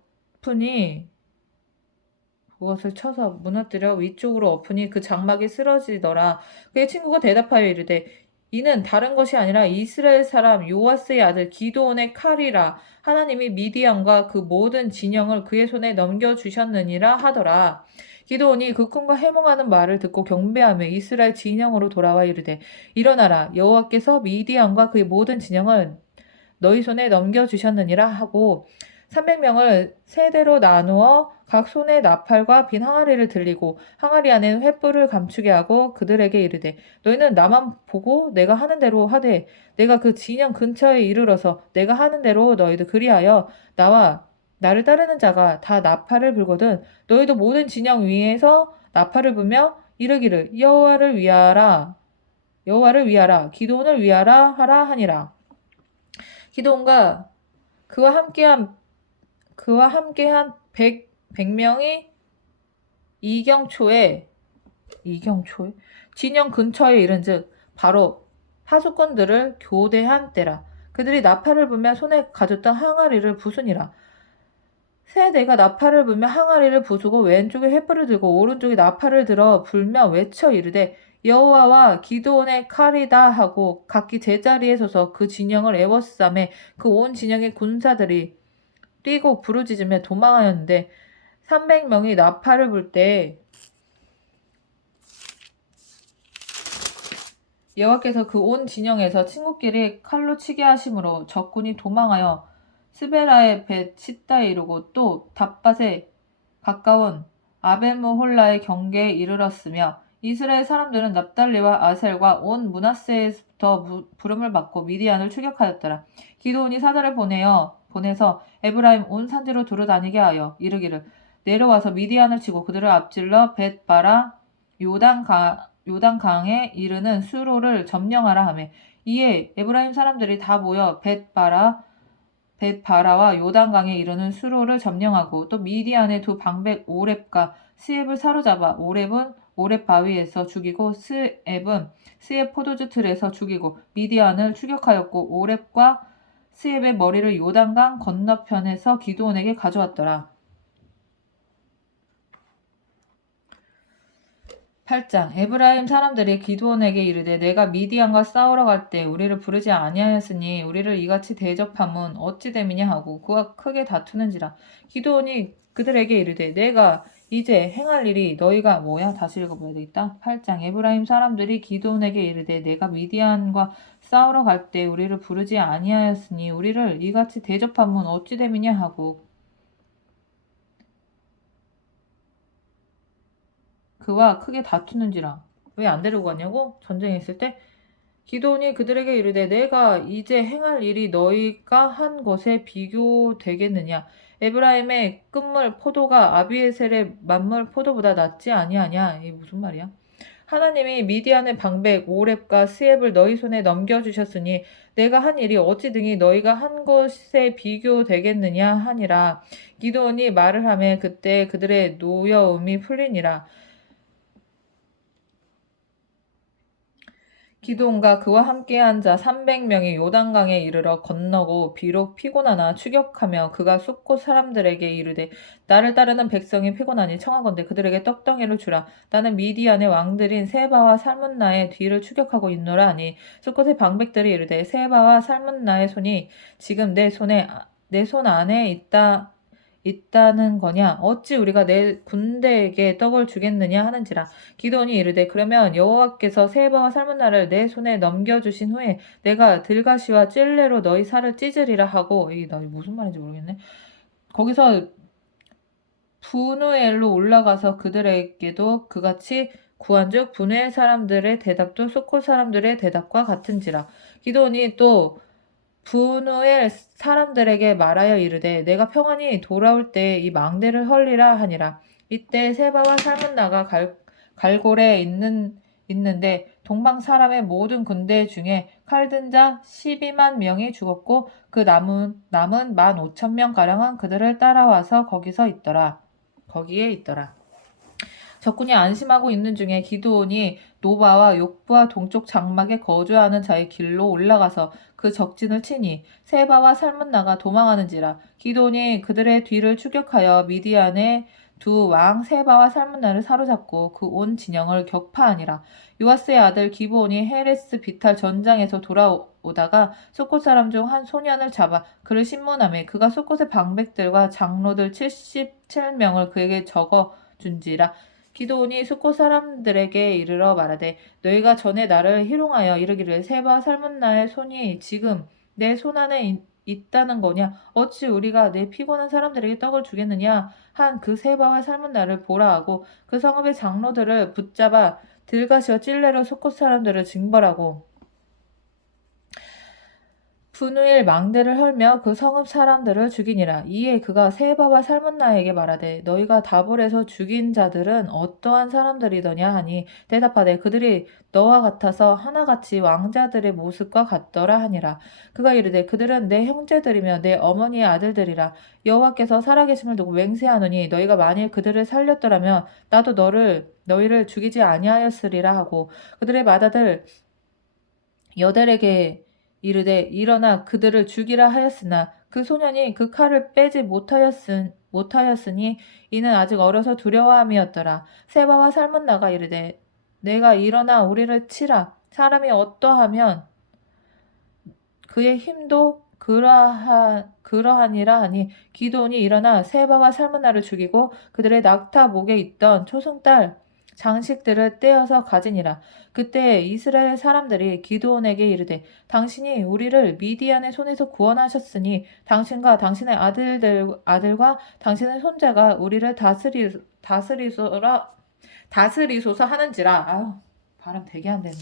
엎으니 그 장막이 쓰러지더라. 그의 친구가 대답하여 이르되 이는 다른 것이 아니라 이스라엘 사람 요아스의 아들 기드온의 칼이라. 하나님이 미디안과 그 모든 진영을 그의 손에 넘겨주셨느니라 하더라. 기드온이 그 꿈과 해몽하는 말을 듣고 경배하며 이스라엘 진영으로 돌아와 이르되 일어나라 여호와께서 미디안과 그의 모든 진영을 너희 손에 넘겨주셨느니라 하고 300명을 세 대로 나누어 각 손에 나팔과 빈 항아리를 들리고 항아리 안에는 횃불을 감추게 하고 그들에게 이르되 너희는 나만 보고 내가 하는 대로 하되 내가 그 진영 근처에 이르러서 내가 하는 대로 너희도 그리하여 나와 나를 따르는 자가 다 나팔을 불거든 너희도 모든 진영 위에서 나팔을 불며 이르기를 여호와를 위하라 기드온을 위하라 하라 하니라. 기드온과 그와 함께한 100명이 이경초에 진영 근처에 이른즉 바로 하수꾼들을 교대한 때라. 그들이 나팔을 불며 손에 가졌던 항아리를 부수니라. 세 대가 나팔을 불며 항아리를 부수고 왼쪽에 횃불을 들고 오른쪽에 나팔을 들어 불며 외쳐 이르되 여호와와 기드온의 칼이다 하고 각기 제자리에 서서 그 진영을 에워싸매 그 온 진영의 군사들이 뛰고 부르짖으며 도망하였는데 300명이 나팔을 불 때 여호와께서 그 온 진영에서 친구끼리 칼로 치게 하심으로 적군이 도망하여 스베라의 벳 시다에 이르고 또 답밭에 가까운 아벳므홀라의 경계에 이르렀으며 이스라엘 사람들은 납달리와 아셀과 온 므낫세에서부터 부름을 받고 미디안을 추격하였더라. 기드온이 사자를 보내서 에브라임 온 산지로 두루다니게 하여 이르기를 내려와서 미디안을 치고 그들을 앞질러 벳바라 요단강에 이르는 수로를 점령하라 하며 이에 에브라임 사람들이 다 모여 벳바라와 요단강에 이르는 수로를 점령하고 또 미디안의 두 방백 오렙과 스엡을 사로잡아 오렙은 오렙 바위에서 죽이고 스엡은 스엡 포도주 틀에서 죽이고 미디안을 추격하였고 오렙과 스엡의 머리를 요단강 건너편에서 기드온에게 가져왔더라. 8장 에브라임 사람들이 기드온에게 이르되 내가 미디안과 싸우러 갈 때 우리를 부르지 아니하였으니 우리를 이같이 대접함은 어찌 됨이냐 하고 그와 크게 다투는지라. 기드온이 그들에게 이르되 내가 이제 행할 일이 너희가 뭐야? 다시 읽어봐야 되겠다. 8장 에브라임 사람들이 기드온에게 이르되 내가 미디안과 싸우러 갈 때 우리를 부르지 아니하였으니 우리를 이같이 대접함은 어찌 됨이냐 하고 그와 크게 다투는지라. 왜 안 데리고 가냐고? 전쟁에 있을 때? 기드온이 그들에게 이르되 내가 이제 행할 일이 너희가 한 것에 비교되겠느냐? 에브라임의 끝물 포도가 아비에셀의 만물 포도보다 낫지 아니하냐? 이게 무슨 말이야? 하나님이 미디안의 방백 오렙과 스엡을 너희 손에 넘겨주셨으니 내가 한 일이 어찌 등이 너희가 한 것에 비교되겠느냐 하니라. 기드온이 말을 하매 그때 그들의 노여움이 풀리니라. 기드온과 그와 함께한 자 300명이 요단강에 이르러 건너고 비록 피곤하나 추격하며 그가 숫곳 사람들에게 이르되 나를 따르는 백성이 피곤하니 청하건대 그들에게 떡덩이를 주라. 나는 미디안의 왕들인 세바와 살문나의 뒤를 추격하고 있노라 하니 숫곳의 방백들이 이르되 세바와 살문나의 손이 지금 내 손 안에 있다는 거냐? 어찌 우리가 내 군대에게 떡을 주겠느냐 하는지라. 기드온이 이르되 그러면 여호와께서 세바와 살문나를 내 손에 넘겨주신 후에 내가 들가시와 찔레로 너희 살을 찢으리라 하고 이 나 무슨 말인지 모르겠네. 거기서 분우엘로 올라가서 그들에게도 그같이 구한즉 분우엘 사람들의 대답도 숫곳 사람들의 대답과 같은지라. 기드온이 또 분우엘 사람들에게 말하여 이르되 내가 평안히 돌아올 때 이 망대를 헐리라 하니라. 이때 세바와 살문나가 갈골에 있는데 동방 사람의 모든 군대 중에 칼든 자 12만 명이 죽었고 그 남은 15,000명 가량은 그들을 따라와서 거기에 있더라. 적군이 안심하고 있는 중에 기드온이 노바와 욕부와 동쪽 장막에 거주하는 자의 길로 올라가서 그 적진을 치니 세바와 살문나가 도망하는지라. 기드온이 그들의 뒤를 추격하여 미디안의 두 왕 세바와 살문나를 사로잡고 그 온 진영을 격파하니라. 요아스의 아들 기브온이 헤레스 비탈 전장에서 돌아오다가 숫곳 사람 중 한 소년을 잡아 그를 신문하매 그가 숫곳의 방백들과 장로들 77명을 그에게 적어 준지라. 기드온이 숫곳 사람들에게 이르러 말하되 너희가 전에 나를 희롱하여 이르기를 세바 살문나의 손이 지금 내 손 안에 있다는 거냐? 어찌 우리가 내 피곤한 사람들에게 떡을 주겠느냐? 한 그 세바와 살문나를 보라 하고 그 성읍의 장로들을 붙잡아 들가시와 찔레로 숫곳 사람들을 징벌하고 분우엘 망대를 헐며 그 성읍 사람들을 죽이니라. 이에 그가 세바와 살문나에게 말하되 너희가 다볼에서 죽인 자들은 어떠한 사람들이더냐 하니 대답하되 그들이 너와 같아서 하나같이 왕자들의 모습과 같더라 하니라. 그가 이르되 그들은 내 형제들이며 내 어머니의 아들들이라. 여호와께서 살아계심을 두고 맹세하노니 너희가 만일 그들을 살렸더라면 나도 너희를 죽이지 아니하였으리라 하고 그들의 맏아들 여델에게 이르되 일어나 그들을 죽이라 하였으나 그 소년이 그 칼을 빼지 못하였으니 이는 아직 어려서 두려워함이었더라. 세바와 살문나가 이르되 내가 일어나 우리를 치라. 사람이 어떠하면 그의 힘도 그러하니라 하니 기드온이 일어나 세바와 살문나를 죽이고 그들의 낙타 목에 있던 초승달 장식들을 떼어서 가지니라. 그때 이스라엘 사람들이 기드온에게 이르되 당신이 우리를 미디안의 손에서 구원하셨으니 당신과 당신의 아들과 당신의 손자가 우리를 다스리소서 하는지라. 아유, 발음 되게 안 되네.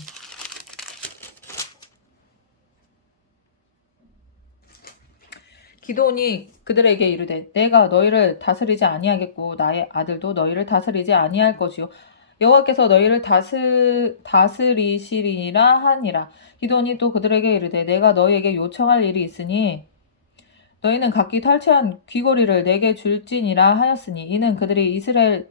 기드온이 그들에게 이르되 내가 너희를 다스리지 아니하겠고 나의 아들도 너희를 다스리지 아니할 것이요 여호와께서 너희를 다스리시리라 하니라. 기드온이 또 그들에게 이르되 내가 너희에게 요청할 일이 있으니 너희는 각기 탈취한 귀고리를 내게 줄지니라 하였으니 이는 그들이 이스라엘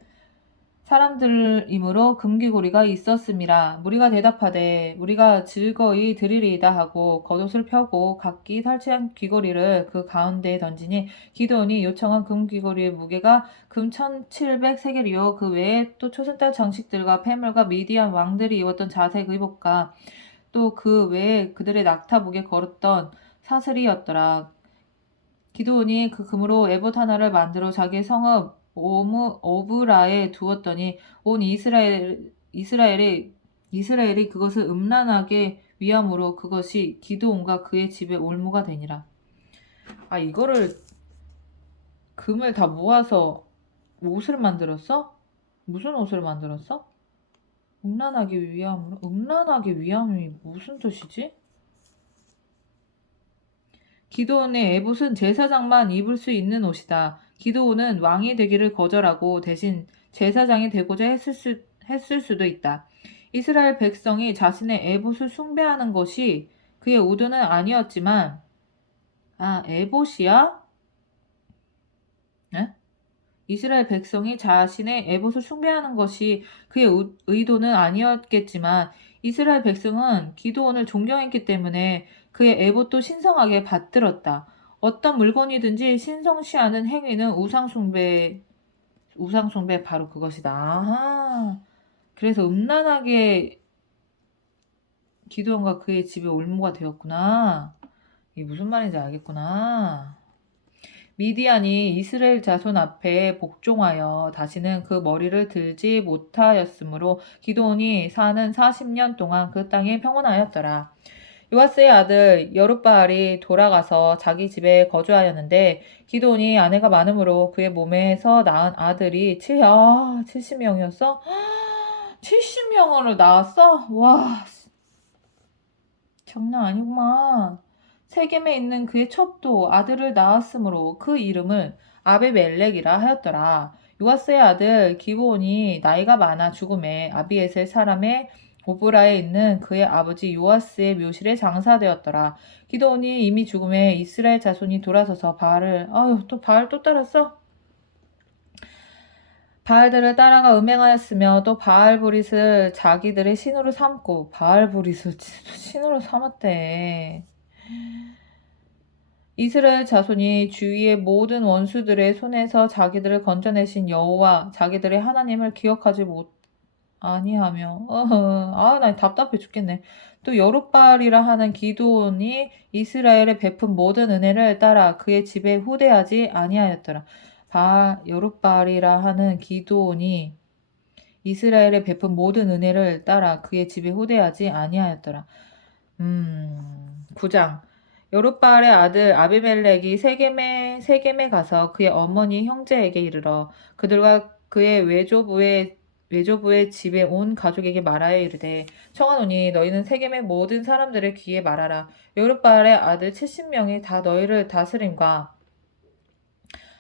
사람들이므로 금귀고리가 있었음이라. 무리가 대답하되 우리가 즐거이 드리리이다 하고 겉옷을 펴고 각기 탈취한 귀고리를 그 가운데에 던지니 기드온이 요청한 금귀고리의 무게가 금 1700세겔이요 그 외에 또 초승달 장식들과 폐물과 미디안 왕들이 입었던 자색 의복과 또 그 외에 그들의 낙타복에 걸었던 사슬이었더라. 기드온이 그 금으로 에봇 하나를 만들어 자기의 성읍 오브라에 두었더니 온 이스라엘이 그것을 음란하게 위함으로 그것이 기드온과 그의 집에 올무가 되니라. 아, 이거를 금을 다 모아서 옷을 만들었어? 무슨 옷을 만들었어? 음란하게 위함으로? 음란하게 위함이 무슨 뜻이지? 기드온의 에봇은 제사장만 입을 수 있는 옷이다. 기드온은 왕이 되기를 거절하고 대신 제사장이 되고자 했을 수도 있다. 이스라엘 백성이 자신의 에봇을 숭배하는 것이 그의 의도는 아니었지만, 에봇이야? 에? 이스라엘 백성이 자신의 에봇을 숭배하는 것이 그의 의도는 아니었겠지만 이스라엘 백성은 기드온을 존경했기 때문에 그의 에봇도 신성하게 받들었다. 어떤 물건이든지 신성시하는 행위는 우상숭배 바로 그것이다. 아하. 그래서 음란하게 기드온과 그의 집에 올무가 되었구나. 이게 무슨 말인지 알겠구나. 미디안이 이스라엘 자손 앞에 복종하여 다시는 그 머리를 들지 못하였으므로 기드온이 사는 40년 동안 그 땅에 평온하였더라. 요아스의 아들 여룻바알이 돌아가서 자기 집에 거주하였는데 기드온이 아내가 많으므로 그의 몸에서 낳은 아들이 70명이었어? 70명을 낳았어? 와, 장난 아니구만. 세겜에 있는 그의 첩도 아들을 낳았으므로 그 이름을 아비멜렉이라 하였더라. 요아스의 아들 기브온이 나이가 많아 죽음에 아비에셀 사람의 오브라에 있는 그의 아버지 요아스의 묘실에 장사되었더라. 기드온이 이미 죽음에 이스라엘 자손이 돌아서서 바알 또 따랐어? 바알들을 따라가 음행하였으며 또 바알브릿을 자기들의 신으로 삼고 바알브릿을 신으로 삼았대. 이스라엘 자손이 주위의 모든 원수들의 손에서 자기들을 건져내신 여호와 자기들의 하나님을 기억하지 아니하며 나 답답해 죽겠네. 또 여룻바알이라 하는 기드온이 이스라엘에 베푼 모든 은혜를 따라 그의 집에 후대하지 아니하였더라. 여룻바알이라 하는 기드온이 이스라엘에 베푼 모든 은혜를 따라 그의 집에 후대하지 아니하였더라. 9장 여룻바알의 아들 아비멜렉이 세겜에 가서 그의 어머니 형제에게 이르러 그들과 그의 외조부의 집에 온 가족에게 말하여 이르되 청하노니 너희는 세겜의 모든 사람들의 귀에 말하라. 여룻바알의 아들 70명이 다 너희를 다스림과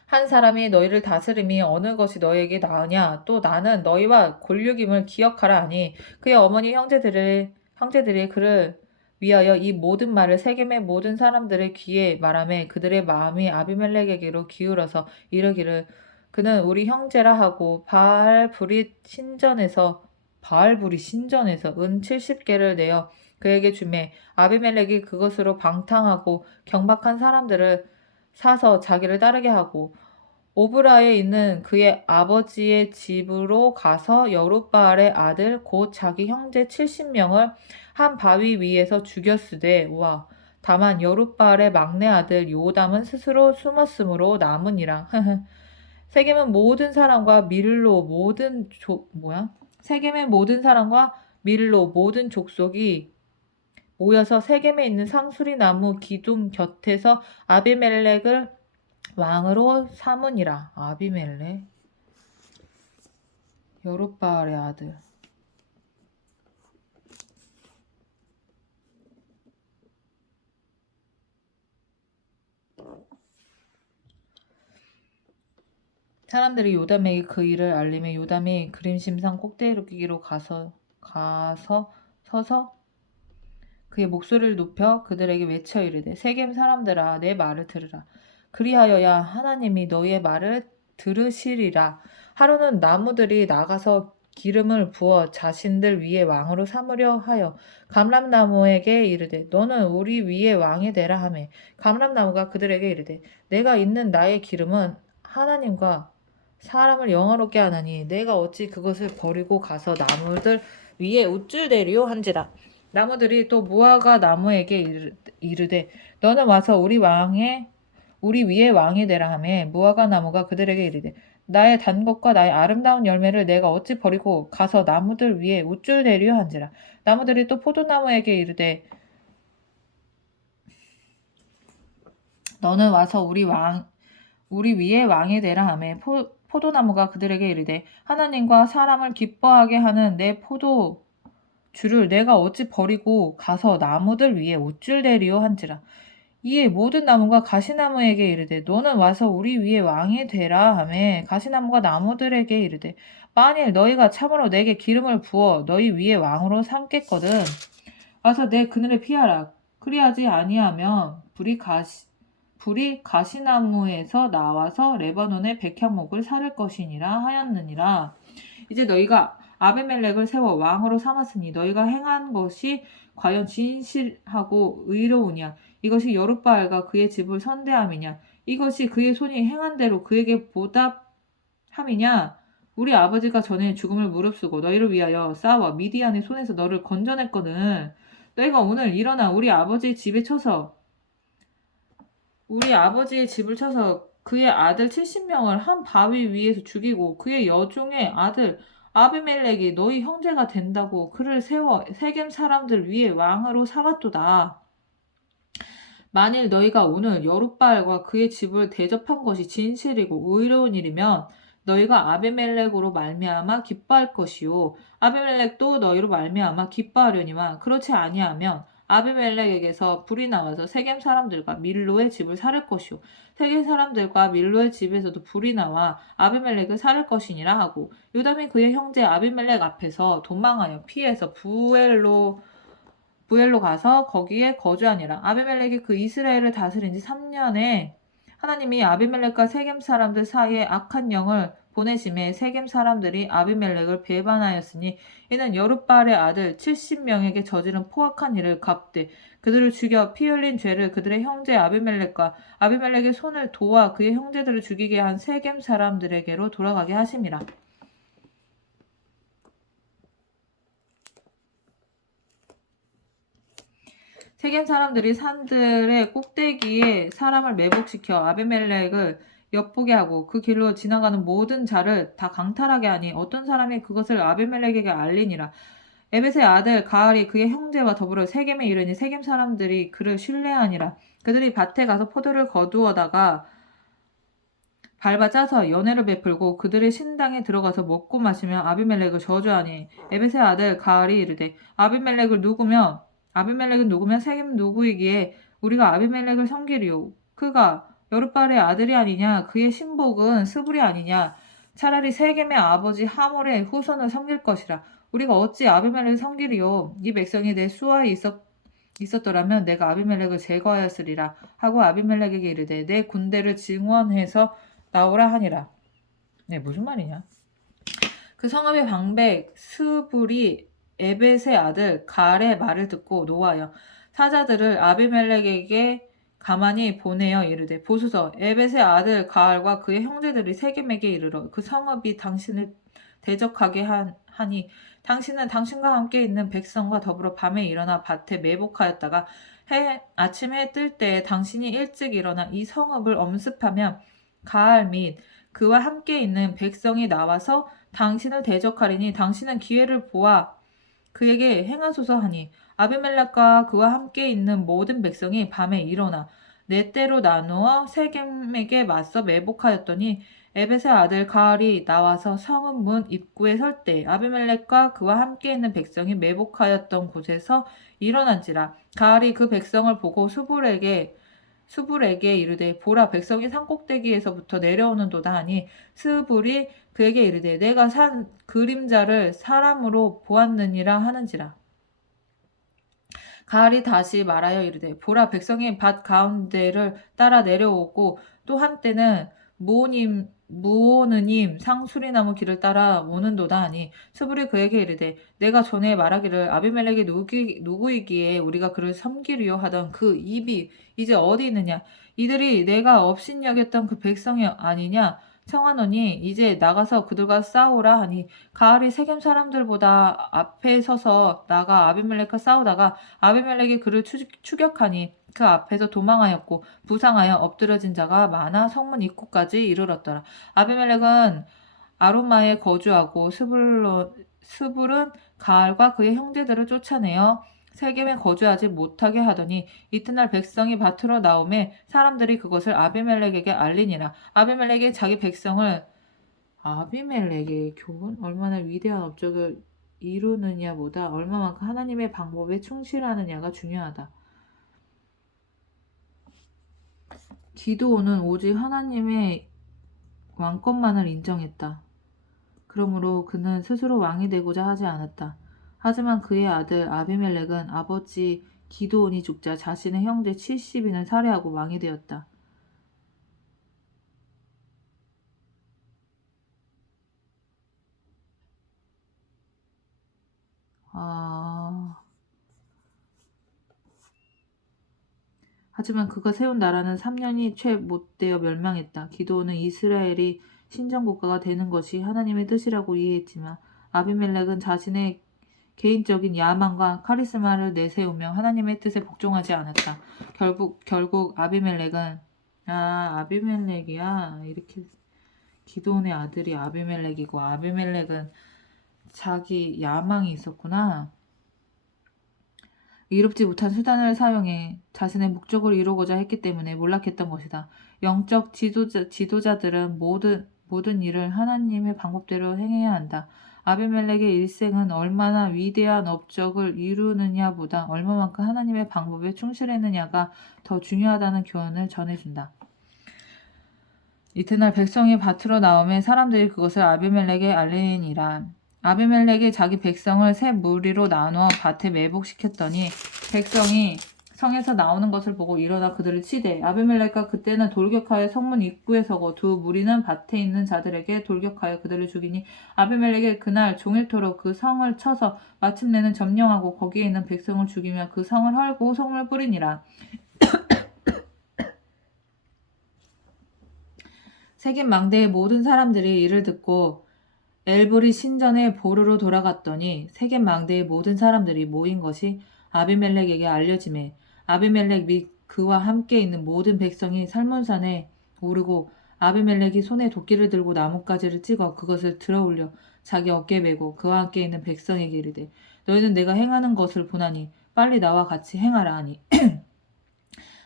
한 사람이 너희를 다스림이 어느 것이 너희에게 나으냐? 또 나는 너희와 골육임을 기억하라 하니 그의 어머니 형제들이 그를 위하여 이 모든 말을 세겜의 모든 사람들의 귀에 말하매 그들의 마음이 아비멜렉에게로 기울어서 이르기를 그는 우리 형제라 하고 바알불이 신전에서 은 70개를 내어 그에게 주매 아비멜렉이 그것으로 방탕하고 경박한 사람들을 사서 자기를 따르게 하고 오브라에 있는 그의 아버지의 집으로 가서 여룻바알의 아들 곧 자기 형제 70명을 한 바위 위에서 죽였으되 다만 여룻바알의 막내 아들 요담은 스스로 숨었으므로 남으니라. 세겜은 모든 사람과 밀로 모든 족속이 모여서 세겜에 있는 상수리 나무 기둥 곁에서 아비멜렉을 왕으로 삼으니라. 아비멜렉 여룻바알의 아들. 사람들이 요담에게 그 일을 알리며 요담이 그림심산 꼭대기로 서서 그의 목소리를 높여 그들에게 외쳐 이르되 세겜 사람들아 내 말을 들으라. 그리하여야 하나님이 너희의 말을 들으시리라. 하루는 나무들이 나가서 기름을 부어 자신들 위에 왕으로 삼으려 하여 감람나무에게 이르되 너는 우리 위에 왕이 되라 하매 감람나무가 그들에게 이르되 내가 있는 나의 기름은 하나님과 사람을 영화롭게 하나니 내가 어찌 그것을 버리고 가서 나무들 위에 우쭐대리요 한지라. 나무들이 또 무화과 나무에게 이르되 너는 와서 우리 위에 왕이 되라 하매 무화과 나무가 그들에게 이르되 나의 단 것과 나의 아름다운 열매를 내가 어찌 버리고 가서 나무들 위에 우쭐대리요 한지라. 나무들이 또 포도나무에게 이르되 너는 와서 우리 위에 왕이 되라 하매 포도나무가 그들에게 이르되 하나님과 사람을 기뻐하게 하는 내 포도주를 내가 어찌 버리고 가서 나무들 위에 우쭐대리요 한지라. 이에 모든 나무가 가시나무에게 이르되 너는 와서 우리 위에 왕이 되라 하매 가시나무가 나무들에게 이르되 만일 너희가 참으로 내게 기름을 부어 너희 위에 왕으로 삼겠거든 와서 내 그늘을 피하라. 그리하지 아니하면 불이 가시나무에서 나와서 레바논의 백향목을 사를 것이니라 하였느니라. 이제 너희가 아비멜렉을 세워 왕으로 삼았으니 너희가 행한 것이 과연 진실하고 의로우냐? 이것이 여룻바알과 그의 집을 선대함이냐? 이것이 그의 손이 행한 대로 그에게 보답함이냐? 우리 아버지가 전에 죽음을 무릅쓰고 너희를 위하여 싸워 미디안의 손에서 너를 건져냈거든. 너희가 오늘 일어나 우리 아버지의 집을 쳐서 그의 아들 70명을 한 바위 위에서 죽이고 그의 여종의 아들 아비멜렉이 너희 형제가 된다고 그를 세워 세겜 사람들 위에 왕으로 삼았도다. 만일 너희가 오늘 여룻바알과 그의 집을 대접한 것이 진실이고 의로운 일이면 너희가 아비멜렉으로 말미암아 기뻐할 것이요 아비멜렉도 너희로 말미암아 기뻐하려니와 그렇지 아니하면 아비멜렉에게서 불이 나와서 세겜 사람들과 밀로의 집을 살을 것이요 세겜 사람들과 밀로의 집에서도 불이 나와 아비멜렉을 살을 것이니라 하고 요담이 그의 형제 아비멜렉 앞에서 도망하여 피해서 부엘로 가서 거기에 거주하니라. 아비멜렉이 그 이스라엘을 다스린 지 3년에 하나님이 아비멜렉과 세겜 사람들 사이에 악한 영을 보내심에 세겜 사람들이 아비멜렉을 배반하였으니 이는 여룻바알의 아들 70명에게 저지른 포악한 일을 갚되 그들을 죽여 피 흘린 죄를 그들의 형제 아비멜렉과 아비멜렉의 손을 도와 그의 형제들을 죽이게 한 세겜 사람들에게로 돌아가게 하심이라. 세겜 사람들이 산들의 꼭대기에 사람을 매복시켜 아비멜렉을 엿보게 하고 그 길로 지나가는 모든 자를 다 강탈하게 하니 어떤 사람이 그것을 아비멜렉에게 알리니라. 에벳의 아들 가알이 그의 형제와 더불어 세겜에 이르니 세겜 사람들이 그를 신뢰하니라. 그들이 밭에 가서 포도를 거두어다가 밟아 짜서 연회를 베풀고 그들의 신당에 들어가서 먹고 마시며 아비멜렉을 저주하니 에벳의 아들 가알이 이르되 아비멜렉은 누구며 세겜 누구이기에 우리가 아비멜렉을 섬기리요. 그가 여룻바알의 아들이 아니냐? 그의 신복은 스불이 아니냐? 차라리 세겜의 아버지 하몰의 후손을 섬길 것이라. 우리가 어찌 아비멜렉을 섬기리요? 이 백성이 내 수하에 있었더라면 내가 아비멜렉을 제거하였으리라 하고 아비멜렉에게 이르되 내 군대를 증원해서 나오라 하니라. 네, 무슨 말이냐? 그 성읍의 방백 스불이 에벳의 아들 가알의 말을 듣고 노하여 사자들을 아비멜렉에게 가만히 보내어 이르되 보소서 에벳의 아들 가알과 그의 형제들이 세겜에게 이르러 그 성읍이 당신을 대적하게 하니 당신은 당신과 함께 있는 백성과 더불어 밤에 일어나 밭에 매복하였다가 아침에 해 뜰 때에 당신이 일찍 일어나 이 성읍을 엄습하면 가알 및 그와 함께 있는 백성이 나와서 당신을 대적하리니 당신은 기회를 보아 그에게 행하소서 하니 아비멜렉과 그와 함께 있는 모든 백성이 밤에 일어나 네 때로 나누어 세겜에게 맞서 매복하였더니 에벳의 아들 가알이 나와서 성읍 문 입구에 설 때 아비멜렉과 그와 함께 있는 백성이 매복하였던 곳에서 일어난지라 가알이 그 백성을 보고 수불에게 스불에게 이르되 보라 백성이 산꼭대기에서부터 내려오는도다 하니 스불이 그에게 이르되 내가 산 그림자를 사람으로 보았느니라 하는지라. 가을이 다시 말하여 이르되 보라 백성이 밭 가운데를 따라 내려오고 또 한때는 무오느님 상수리나무 길을 따라 오는도다 하니 스불이 그에게 이르되 내가 전에 말하기를 아비멜렉이 누구이기에 우리가 그를 섬기려 하던 그 입이 이제 어디 있느냐 이들이 내가 업신여겼던 그 백성이 아니냐 청하노니 이제 나가서 그들과 싸우라 하니 가을이 세겜 사람들보다 앞에 서서 나가 아비멜렉과 싸우다가 아비멜렉이 그를 추격하니 그 앞에서 도망하였고 부상하여 엎드러진 자가 많아 성문 입구까지 이르렀더라. 아비멜렉은 아로마에 거주하고 스불은 가알과 그의 형제들을 쫓아내어 세겜에 거주하지 못하게 하더니 이튿날 백성이 밭으로 나오매 사람들이 그것을 아비멜렉에게 알리니라. 아비멜렉이 자기 백성을 아비멜렉의 교훈 얼마나 위대한 업적을 이루느냐보다 얼마만큼 하나님의 방법에 충실하느냐가 중요하다. 기드온은 오직 하나님의 왕권만을 인정했다. 그러므로 그는 스스로 왕이 되고자 하지 않았다. 하지만 그의 아들 아비멜렉은 아버지 기드온이 죽자 자신의 형제 70인을 살해하고 왕이 되었다. 하지만 그가 세운 나라는 3년이 채 못되어 멸망했다. 기드온은 이스라엘이 신정국가가 되는 것이 하나님의 뜻이라고 이해했지만 아비멜렉은 자신의 개인적인 야망과 카리스마를 내세우며 하나님의 뜻에 복종하지 않았다. 결국 아비멜렉은 아비멜렉이야 이렇게 기드온의 아들이 아비멜렉이고 아비멜렉은 자기 야망이 있었구나. 이롭지 못한 수단을 사용해 자신의 목적을 이루고자 했기 때문에 몰락했던 것이다. 영적 지도자들은 모든 일을 하나님의 방법대로 행해야 한다. 아비멜렉의 일생은 얼마나 위대한 업적을 이루느냐보다 얼마만큼 하나님의 방법에 충실했느냐가 더 중요하다는 교훈을 전해준다. 이튿날 백성이 밭으로 나오매 사람들이 그것을 아비멜렉에 알리니라. 아비멜렉이 자기 백성을 세 무리로 나누어 밭에 매복시켰더니 백성이 성에서 나오는 것을 보고 일어나 그들을 치되 아비멜렉과 그때는 돌격하여 성문 입구에 서고 두 무리는 밭에 있는 자들에게 돌격하여 그들을 죽이니 아비멜렉이 그날 종일토록 그 성을 쳐서 마침내는 점령하고 거기에 있는 백성을 죽이며 그 성을 헐고 성을 뿌리니라. 세겜 망대의 모든 사람들이 이를 듣고 엘브리 신전의 보르로 돌아갔더니 세겜 망대의 모든 사람들이 모인 것이 아비멜렉에게 알려지매 아비멜렉 및 그와 함께 있는 모든 백성이 살몬산에 오르고 아비멜렉이 손에 도끼를 들고 나뭇가지를 찍어 그것을 들어올려 자기 어깨에 메고 그와 함께 있는 백성에게 이르되 너희는 내가 행하는 것을 보나니 빨리 나와 같이 행하라 하니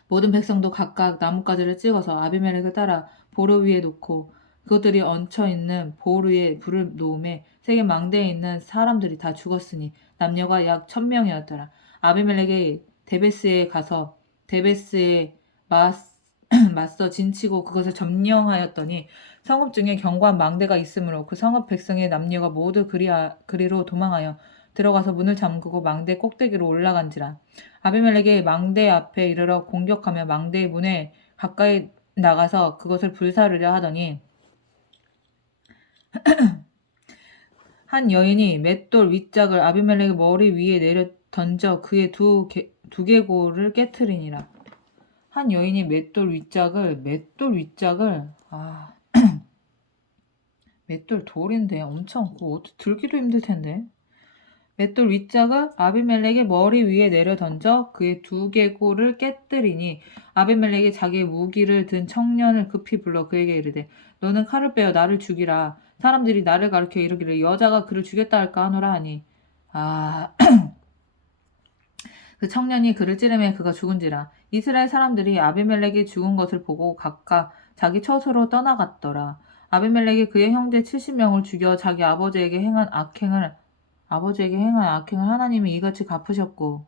모든 백성도 각각 나뭇가지를 찍어서 아비멜렉을 따라 보르 위에 놓고 그것들이 얹혀있는 보르에 불을 놓음에 세겜 망대에 있는 사람들이 다 죽었으니 남녀가 약 1000명이었더라. 아비멜렉이 데베스에 가서 데베스에 맞서 진치고 그것을 점령하였더니 성읍 중에 견고한 망대가 있으므로 그 성읍 백성의 남녀가 모두 그리로 도망하여 들어가서 문을 잠그고 망대 꼭대기로 올라간지라. 아비멜렉이 망대 앞에 이르러 공격하며 망대의 문에 가까이 나가서 그것을 불사르려 하더니 한 여인이 맷돌 윗짝을 아비멜렉의 머리 위에 내려 던져 그의 두개골을 깨트리니라. 한 여인이 맷돌 윗짝을 맷돌 돌인데 엄청 그거 어떻게 들기도 힘들 텐데. 맷돌 윗짝을 아비멜렉의 머리 위에 내려 던져 그의 두개골을 깨뜨리니 아비멜렉이 자기의 무기를 든 청년을 급히 불러 그에게 이르되 너는 칼을 빼어 나를 죽이라. 사람들이 나를 가리켜 이르기를 여자가 그를 죽였다 할까 하노라 하니 그 청년이 그를 찌르매 그가 죽은지라. 이스라엘 사람들이 아비멜렉이 죽은 것을 보고 각각 자기 처소로 떠나갔더라. 아비멜렉이 그의 형제 70명을 죽여 자기 아버지에게 행한 악행을 하나님이 이같이 갚으셨고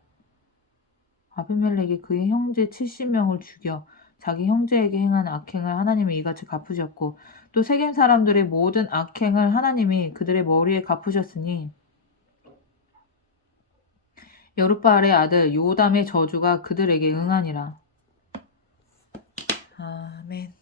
아비멜렉이 그의 형제 70명을 죽여 자기 형제에게 행한 악행을 하나님이 이같이 갚으셨고 또 세겜 사람들의 모든 악행을 하나님이 그들의 머리에 갚으셨으니 여룻바알의 아들 요담의 저주가 그들에게 응하니라. 아멘.